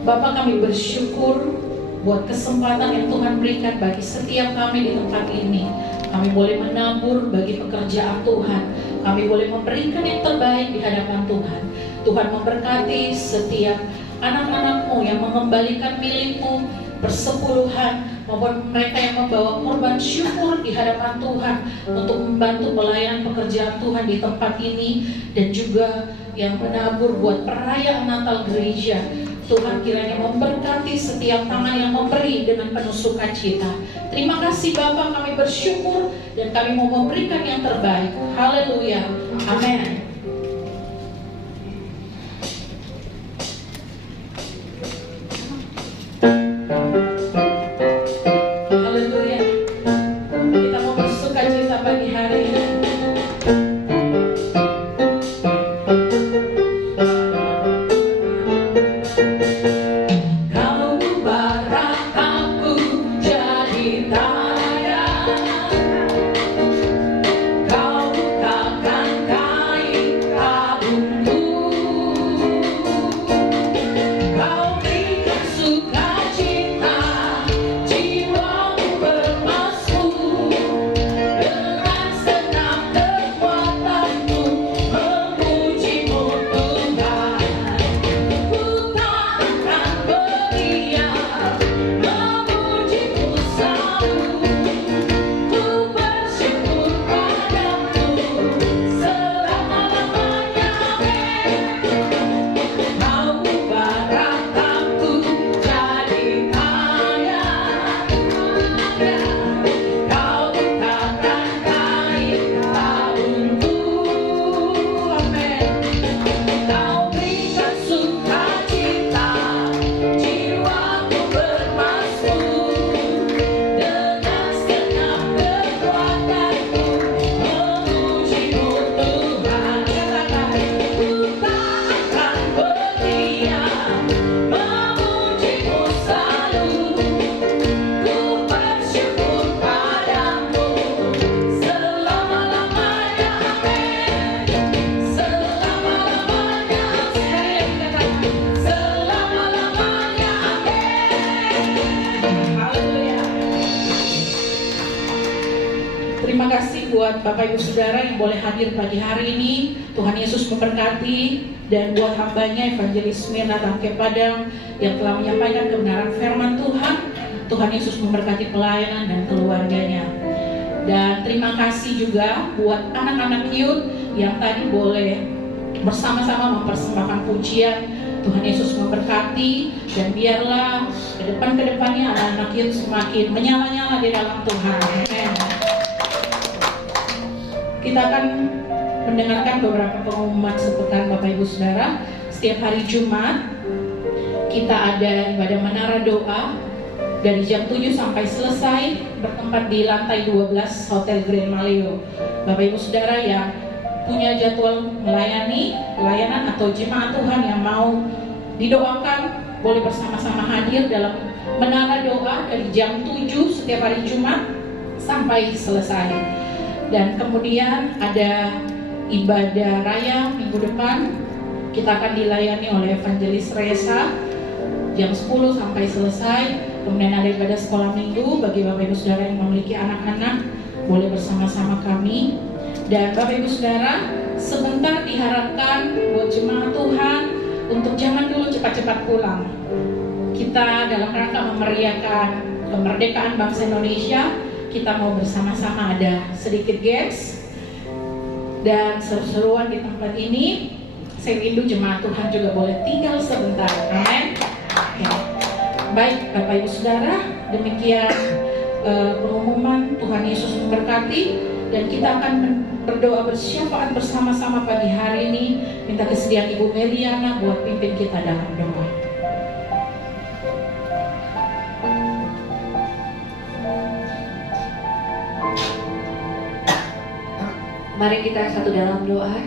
Bapak, kami bersyukur buat kesempatan yang Tuhan berikan bagi setiap kami di tempat ini. Kami boleh menabur bagi pekerjaan Tuhan. Kami boleh memberikan yang terbaik di hadapan Tuhan. Tuhan memberkati setiap anak-anak-Mu yang mengembalikan milik-Mu, persepuluhan, maupun mereka yang membawa korban syukur di hadapan Tuhan untuk membantu pelayanan pekerjaan Tuhan di tempat ini, dan juga yang menabur buat perayaan Natal gereja. Tuhan kiranya memberkati setiap tangan yang memberi dengan penuh sukacita. Terima kasih Bapa, kami bersyukur dan kami mau memberikan yang terbaik. Haleluya. Amin. Haleluya. Kita mau bersukacita pagi hari ini. Kau bukakan kain Terima kasih buat Bapak Ibu Saudara yang boleh hadir pagi hari ini. Tuhan Yesus memberkati. Dan buat hambanya Evangelis Mirna Tangke Padang yang telah menyampaikan kebenaran firman Tuhan, Tuhan Yesus memberkati pelayanan dan keluarganya. Dan terima kasih juga buat anak-anak youth yang tadi boleh bersama-sama mempersembahkan pujian. Tuhan Yesus memberkati, dan biarlah ke depannya anak-anak youth semakin menyala-nyala di dalam Tuhan. Amen. Kita akan mendengarkan beberapa pengumuman sepekan Bapak Ibu Saudara. Setiap hari Jumat kita ada ibadah menara doa dari jam 7 sampai selesai, bertempat di lantai 12 Hotel Grand Maleo. Bapak Ibu Saudara yang punya jadwal pelayanan atau jemaat Tuhan yang mau didoakan, boleh bersama-sama hadir dalam menara doa dari jam 7 setiap hari Jumat sampai selesai. Dan kemudian ada ibadah raya minggu depan, kita akan dilayani oleh Evangelis Reza jam 10 sampai selesai. Kemudian ada ibadah sekolah minggu bagi Bapak Ibu Saudara yang memiliki anak-anak, boleh bersama-sama kami. Dan Bapak Ibu Saudara, sebentar diharapkan buat jemaat Tuhan untuk jangan dulu cepat-cepat pulang. Kita dalam rangka memeriahkan kemerdekaan bangsa Indonesia, kita mau bersama-sama ada sedikit games dan seru-seruan di tempat ini. Saya rindu jemaat Tuhan juga boleh tinggal sebentar. Amin. Ya. Baik Bapak Ibu Saudara, demikian pengumuman. Tuhan Yesus memberkati, dan kita akan berdoa bersyafaat bersama-sama pagi hari ini. Minta kesediaan Ibu Meliana buat pimpin kita dalam doa. Mari kita satu dalam doa.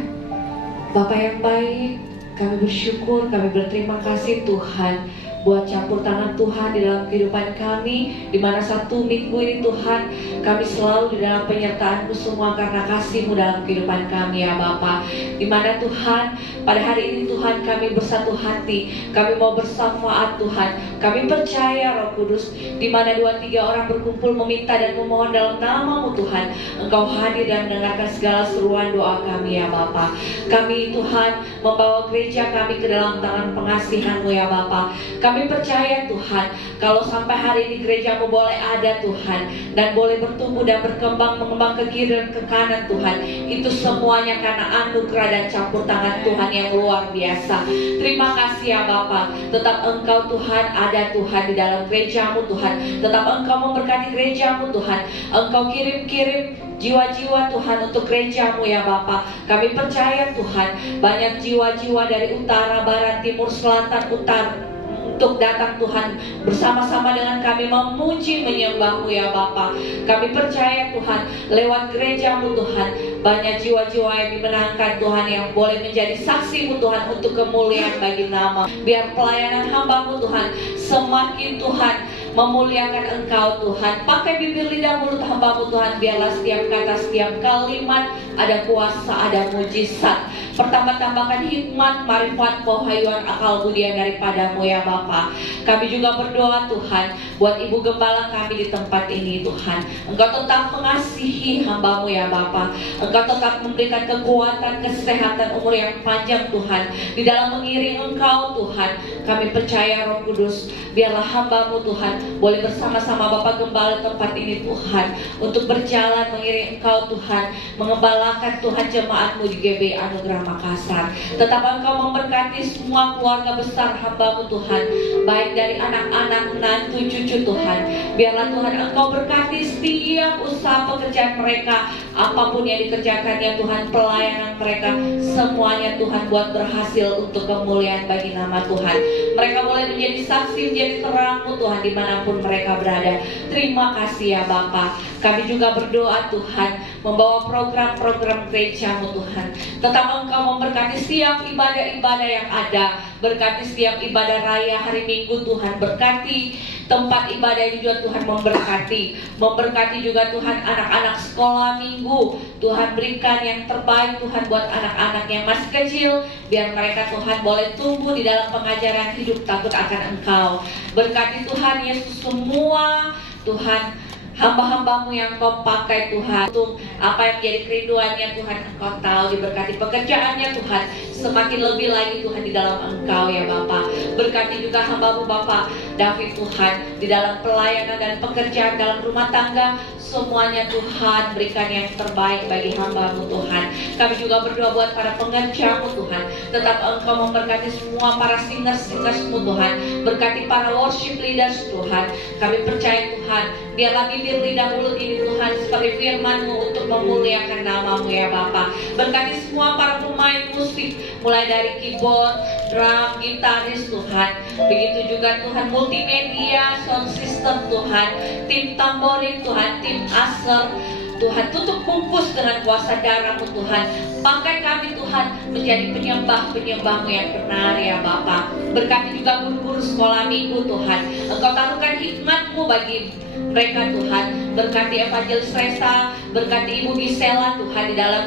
Bapa yang baik, kami bersyukur, kami berterima kasih Tuhan buat campur tangan Tuhan di dalam kehidupan kami, di mana satu minggu ini Tuhan kami selalu di dalam penyertaan-Mu semua karena kasih-Mu dalam kehidupan kami ya Bapa. Di mana Tuhan pada hari ini Tuhan kami bersatu hati, kami mau bersyafaat Tuhan, kami percaya Roh Kudus, di mana 2-3 orang berkumpul meminta dan memohon dalam nama-Mu Tuhan, Engkau hadir dan mendengarkan segala seruan doa kami ya Bapa. Kami Tuhan membawa gereja kami ke dalam tangan pengasihan-Mu ya Bapa. Kami percaya Tuhan, kalau sampai hari ini gereja-Mu boleh ada Tuhan, dan boleh bertumbuh dan berkembang, mengembang ke kiri dan ke kanan Tuhan, itu semuanya karena anugerah dan campur tangan Tuhan yang luar biasa. Terima kasih ya Bapa. Tetap Engkau Tuhan ada Tuhan di dalam gereja-Mu Tuhan. Tetap Engkau memberkati gereja-Mu Tuhan. Engkau kirim-kirim jiwa-jiwa Tuhan untuk gereja-Mu ya Bapa. Kami percaya Tuhan, banyak jiwa-jiwa dari utara, barat, timur, selatan, utara untuk datang Tuhan bersama-sama dengan kami memuji menyembah-Mu ya Bapa. Kami percaya Tuhan, lewat gereja-Mu Tuhan, banyak jiwa-jiwa yang dimenangkan Tuhan, yang boleh menjadi saksi-Mu Tuhan untuk kemuliaan bagi nama. Biar pelayanan hamba-Mu Tuhan semakin Tuhan memuliakan Engkau Tuhan. Pakai bibir lidah mulut hamba-Mu Tuhan, biarlah setiap kata, setiap kalimat ada kuasa, ada mujizat. Pertambah-tambahkan hikmat, marifat, pohayuan, akal budian daripada-Mu ya Bapa. Kami juga berdoa Tuhan buat Ibu Gembala kami di tempat ini Tuhan. Engkau tetap mengasihi hamba-Mu ya Bapa. Engkau tetap memberikan kekuatan, kesehatan, umur yang panjang Tuhan, di dalam mengiring Engkau Tuhan. Kami percaya Roh Kudus, biarlah hamba-Mu Tuhan boleh bersama-sama Bapak Gembala tempat ini Tuhan, untuk berjalan mengiring Engkau Tuhan, mengembalakan Tuhan jemaat-Mu di GB Anugerah Makassar. Tetap Engkau memberkati semua keluarga besar hamba-Mu Tuhan, baik dari anak-anak, menantu, cucu Tuhan. Biarlah Tuhan Engkau berkati setiap usaha pekerjaan mereka, apapun yang dikerjakannya Tuhan, pelayanan mereka, semuanya Tuhan buat berhasil untuk kemuliaan bagi nama Tuhan. Mereka boleh menjadi saksi, menjadi terang-Mu Tuhan dimanapun mereka berada. Terima kasih ya Bapa. Kami juga berdoa Tuhan, membawa program-program gereja-Mu Tuhan. Tetap Engkau memberkati setiap ibadah-ibadah yang ada. Berkati setiap ibadah raya hari Minggu Tuhan. Berkati tempat ibadah ini juga Tuhan, memberkati juga Tuhan anak-anak sekolah minggu. Tuhan berikan yang terbaik Tuhan buat anak-anak yang masih kecil, biar mereka Tuhan boleh tumbuh di dalam pengajaran hidup takut akan Engkau. Berkati Tuhan Yesus semua Tuhan hamba-hambamu yang Kau pakai Tuhan, untuk apa yang menjadi kerinduannya Tuhan, Engkau tahu. Diberkati pekerjaannya Tuhan, semakin lebih lagi Tuhan di dalam Engkau ya Bapa. Berkati juga hamba-Mu Bapa David Tuhan, di dalam pelayanan dan pekerjaan dalam rumah tangga, semuanya Tuhan berikan yang terbaik bagi hamba-Mu Tuhan. Kami juga berdoa buat para pengerja-Mu Tuhan, tetap Engkau memberkati semua para singers-singersmu Tuhan, berkati para worship leaders Tuhan. Kami percaya Tuhan, biarlah bibir lidah mulut ini Tuhan seperti firman-Mu untuk memuliakan nama-Mu ya Bapa. Berkati semua para pemain musik, mulai dari keyboard, drum, gitaris Tuhan, begitu juga Tuhan multimedia, sound system Tuhan, tim tamborin Tuhan, tim aser Tuhan, tutup bungkus dengan kuasa darah-Mu Tuhan. Pakai kami Tuhan menjadi penyembah-penyembah-Mu yang benar ya Bapa. Berkati juga guru-guru sekolah minggu Tuhan, Engkau taruhkan hikmat-Mu bagi mereka Tuhan. Berkati Evangelis Resa, berkati Ibu Gisela Tuhan, di dalam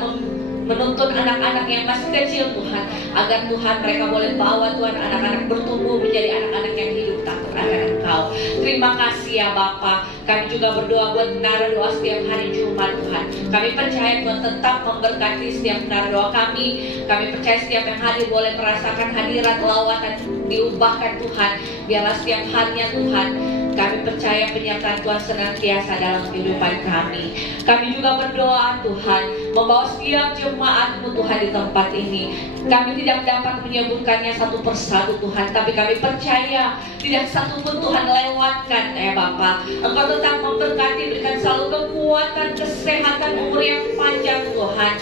menuntun anak-anak yang masih kecil Tuhan, agar Tuhan mereka boleh bawa Tuhan anak-anak bertumbuh menjadi anak-anak yang hidup takut akan Engkau. Terima kasih ya Bapa. Kami juga berdoa buat menara doa setiap hari Jumat Tuhan. Kami percaya Tuhan tetap memberkati setiap menara doa kami. Kami percaya setiap yang hadir boleh merasakan hadirat lawatan diubahkan Tuhan. Biarlah setiap harinya Tuhan, kami percaya penyertaan Tuhan senantiasa dalam kehidupan kami. Kami juga berdoa Tuhan, membawa setiap jemaat-Mu Tuhan di tempat ini. Kami tidak dapat menyebutkannya satu persatu Tuhan, tapi kami percaya tidak satu pun Tuhan lewatkan ya Bapa. Engkau tetap memberkati, berikan selalu kekuatan, kesehatan, umur yang panjang Tuhan.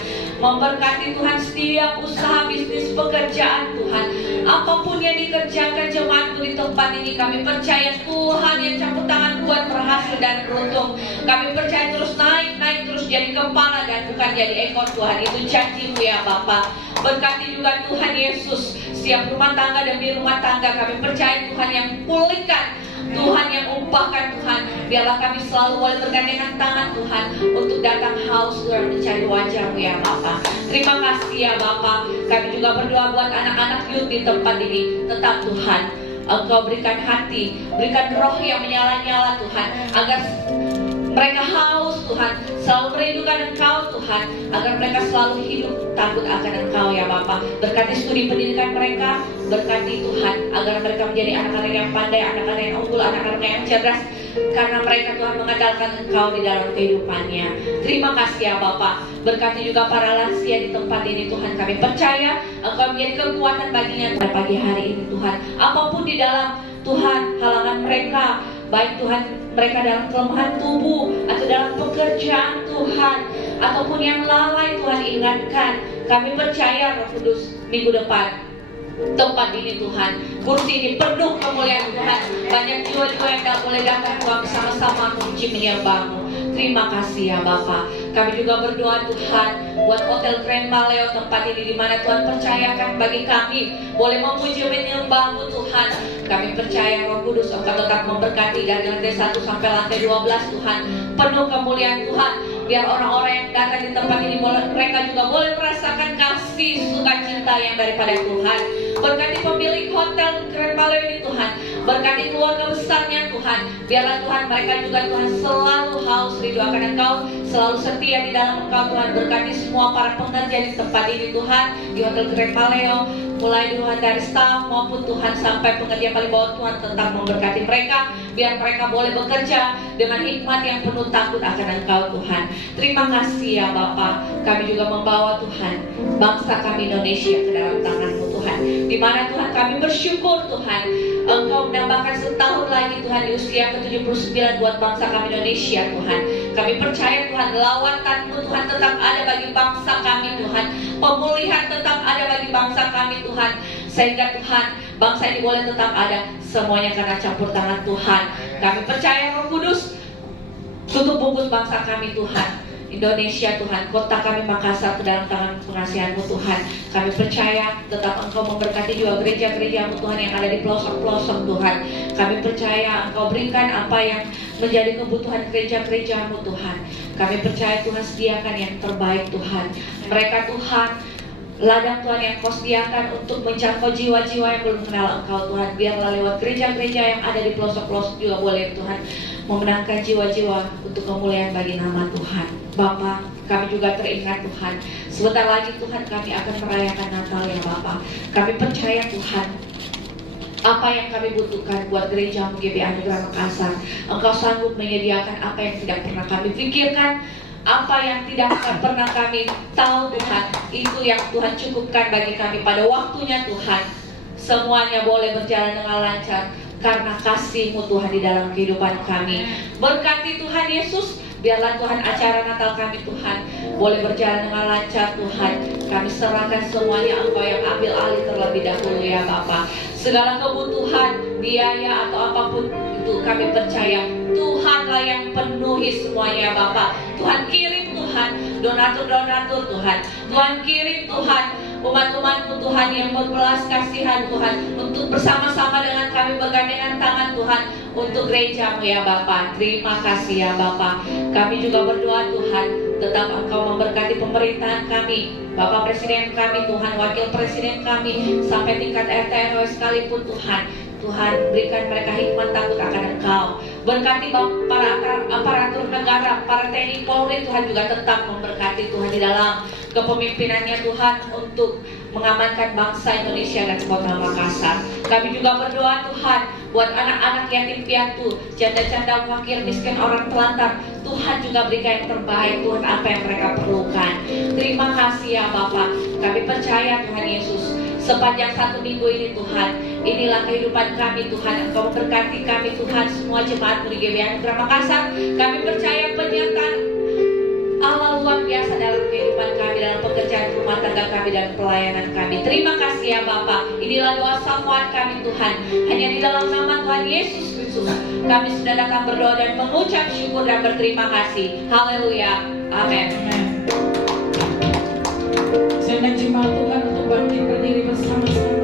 Memberkati Tuhan setiap usaha, bisnis, pekerjaan Tuhan. Apapun yang dikerjakan jemaatku di tempat ini, kami percaya Tuhan yang campur tangan buat berhasil dan beruntung. Kami percaya terus naik terus jadi kepala dan bukan jadi ekor Tuhan. Itu janji-Mu ya Bapa. Berkati juga Tuhan Yesus setiap rumah tangga demi rumah tangga. Kami percaya Tuhan yang pulihkan, Tuhan yang ubahkan Tuhan. Biarlah kami selalu boleh bergandengan tangan Tuhan untuk datang haus Tuhan mencari wajah-Mu ya Bapa. Terima kasih ya Bapa. Kami juga berdoa buat anak-anak youth di tempat ini. Tetap Tuhan, Engkau berikan hati, berikan roh yang menyala-nyala Tuhan, agar mereka haus Tuhan, selalu merindukan Engkau Tuhan, agar mereka selalu hidup takut akan Engkau ya Bapa. Berkati studi pendidikan mereka, berkati Tuhan, agar mereka menjadi anak-anak yang pandai, anak-anak yang unggul, anak-anak yang cerdas, karena mereka Tuhan mengandalkan Engkau di dalam kehidupannya. Terima kasih ya Bapa. Berkati juga para lansia di tempat ini Tuhan. Kami percaya Engkau menjadi kekuatan baginya pada pagi hari ini Tuhan. Apapun di dalam Tuhan halangan mereka, baik Tuhan mereka dalam kelemahan tubuh atau dalam pekerjaan Tuhan, ataupun yang lalai Tuhan, ingatkan. Kami percaya Roh Kudus minggu depan tempat ini Tuhan, kursi ini penuh kemuliaan Tuhan. Banyak jiwa-jiwa yang boleh datang Tuhan bersama-sama memuji menyembah-Mu. Terima kasih ya Bapa. Kami juga berdoa Tuhan buat Hotel Grand Maleo tempat ini, di mana Tuhan percayakan bagi kami boleh memuji menyembah-Mu Tuhan. Kami percaya Roh Kudus Engkau tetap memberkati dari lantai 1 sampai lantai 12 Tuhan. Penuh kemuliaan Tuhan. Biar orang-orang yang datang di tempat ini mereka juga boleh merasakan kasih sukacita yang daripada Tuhan. Berkati pemilik Hotel Grand Maleo ini Tuhan, berkati keluarga besarnya Tuhan. Biarlah Tuhan mereka juga Tuhan selalu haus rindu akan Engkau, selalu setia di dalam Engkau Tuhan. Berkati semua para pekerja di tempat ini Tuhan, di Hotel Grand Maleo, mulai Tuhan dari staf maupun Tuhan sampai pekerja paling bawah. Tuhan tetap memberkati mereka, biar mereka boleh bekerja dengan hikmat yang penuh takut akan Engkau Tuhan. Terima kasih ya Bapa. Kami juga membawa Tuhan bangsa kami Indonesia ke dalam tangan-Mu Tuhan, di mana Tuhan kami bersyukur Tuhan Engkau menambahkan setahun lagi Tuhan di usia ke-79 buat bangsa kami Indonesia Tuhan. Kami percaya Tuhan lawatan-Mu Tuhan tetap ada bagi bangsa kami Tuhan, pemulihan tetap ada bagi bangsa kami Tuhan, sehingga Tuhan bangsa ini boleh tetap ada semuanya karena campur tangan Tuhan. Kami percaya Roh Kudus tutup bungkus bangsa kami Tuhan, Indonesia Tuhan, kota kami Makassar ke dalam tangan pengasihan-Mu Tuhan. Kami percaya tetap Engkau memberkati juga gereja-gereja-Mu Tuhan yang ada di pelosok-pelosok Tuhan. Kami percaya Engkau berikan apa yang menjadi kebutuhan gereja-gereja-Mu Tuhan. Kami percaya Tuhan sediakan yang terbaik Tuhan. Mereka Tuhan, ladang Tuhan yang Kau sediakan untuk menjangkau jiwa-jiwa yang belum mengenal Engkau Tuhan. Biarlah lewat gereja-gereja yang ada di pelosok-pelosok juga boleh Tuhan memenangkan jiwa-jiwa untuk kemuliaan bagi nama Tuhan. Bapa, kami juga teringat Tuhan, sebentar lagi Tuhan kami akan merayakan Natal ya Bapa. Kami percaya Tuhan, apa yang kami butuhkan buat gereja GBI Anugerah Makassar, Engkau sanggup menyediakan apa yang tidak pernah kami pikirkan, apa yang tidak pernah kami tahu Tuhan. Itu yang Tuhan cukupkan bagi kami pada waktunya Tuhan. Semuanya boleh berjalan dengan lancar karena kasih-Mu Tuhan di dalam kehidupan kami. Berkati Tuhan Yesus, biarlah Tuhan acara Natal kami Tuhan boleh berjalan dengan lancar Tuhan. Kami serahkan semuanya, Engkau yang ambil alih terlebih dahulu ya Bapa. Segala kebutuhan, biaya atau apapun itu kami percaya Tuhanlah yang penuhi semuanya Bapa. Tuhan kirim Tuhan donatur-donatur Tuhan. Tuhan kirim Tuhan umat-umat-Mu Tuhan yang berbelas kasihan Tuhan, untuk bersama-sama dengan kami bergandengan tangan Tuhan untuk gereja-Mu ya Bapa. Terima kasih ya Bapa. Kami juga berdoa Tuhan, tetap Engkau memberkati pemerintahan kami, Bapak Presiden kami Tuhan, Wakil Presiden kami, sampai tingkat RT RW sekalipun Tuhan. Tuhan berikan mereka hikmat takut akan Engkau. Berkati para aparatur negara, para TNI Polri Tuhan juga tetap memberkati Tuhan di dalam kepemimpinannya Tuhan untuk mengamankan bangsa Indonesia dan kota Makassar. Kami juga berdoa Tuhan buat anak-anak yatim piatu, janda-janda fakir, miskin, orang telantar. Tuhan juga berikan yang terbaik Tuhan, apa yang mereka perlukan. Terima kasih ya Bapak. Kami percaya Tuhan Yesus, sepanjang 1 minggu ini Tuhan, inilah kehidupan kami Tuhan. Engkau memberkati kami Tuhan, semua jemaat-Mu di GBI Anugerah Makassar. Kami percaya penyertaan Allah luar biasa dalam kehidupan kami, dalam pekerjaan rumah tangga kami dan pelayanan kami. Terima kasih ya Bapa. Inilah doa syafaat kami Tuhan. Hanya di dalam nama Tuhan Yesus Kristus kami sudah datang berdoa dan mengucap syukur dan berterima kasih. Haleluya. Amin. Saya ingin jemaat Tuhan untuk bangkit berdiri bersama-sama.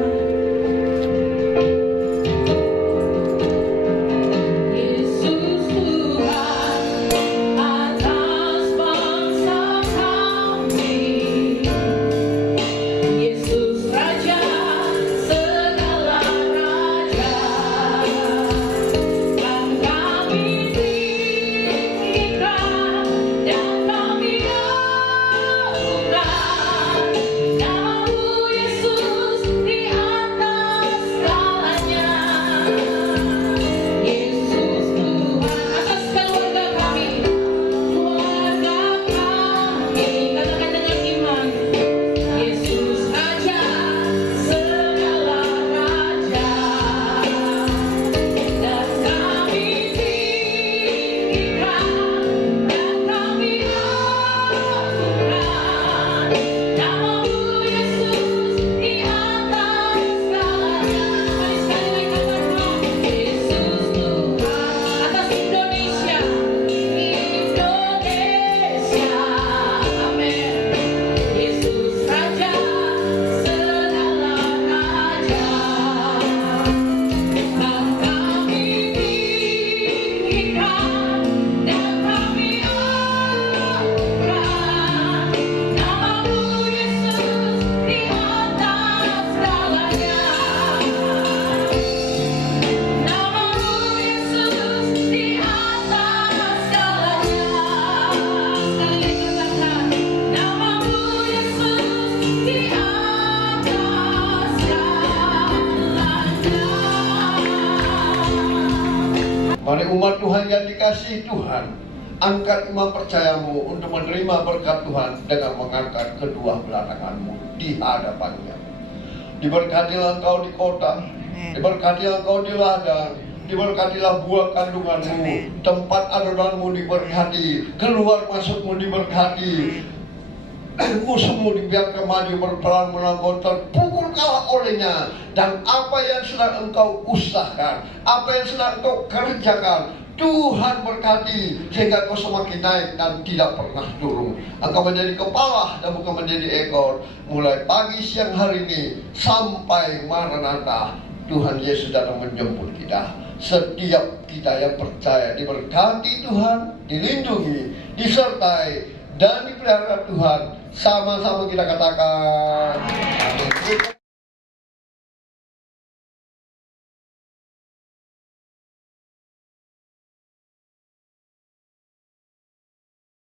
Mari umat Tuhan yang dikasihi Tuhan, angkat iman percayamu untuk menerima berkat Tuhan dengan mengangkat kedua belah tanganmu di hadapannya. Diberkatilah engkau di kota, diberkatilah engkau di ladang, diberkatilah buah kandunganmu, tempat adonanmu diberkati, keluar masukmu diberkati, musuhmu dibiarkan maju berperang menangkau terpukul kalah olehnya. Dan apa yang sedang engkau usahakan, apa yang sedang engkau kerjakan, Tuhan berkati sehingga kau semakin naik dan tidak pernah turun. Engkau menjadi kepala dan bukan menjadi ekor. Mulai pagi siang hari ini sampai Maranatha, Tuhan Yesus datang menjemput kita. Setiap kita yang percaya diberkati Tuhan, dilindungi, disertai dan dipelihara Tuhan. Sama-sama kita katakan amin.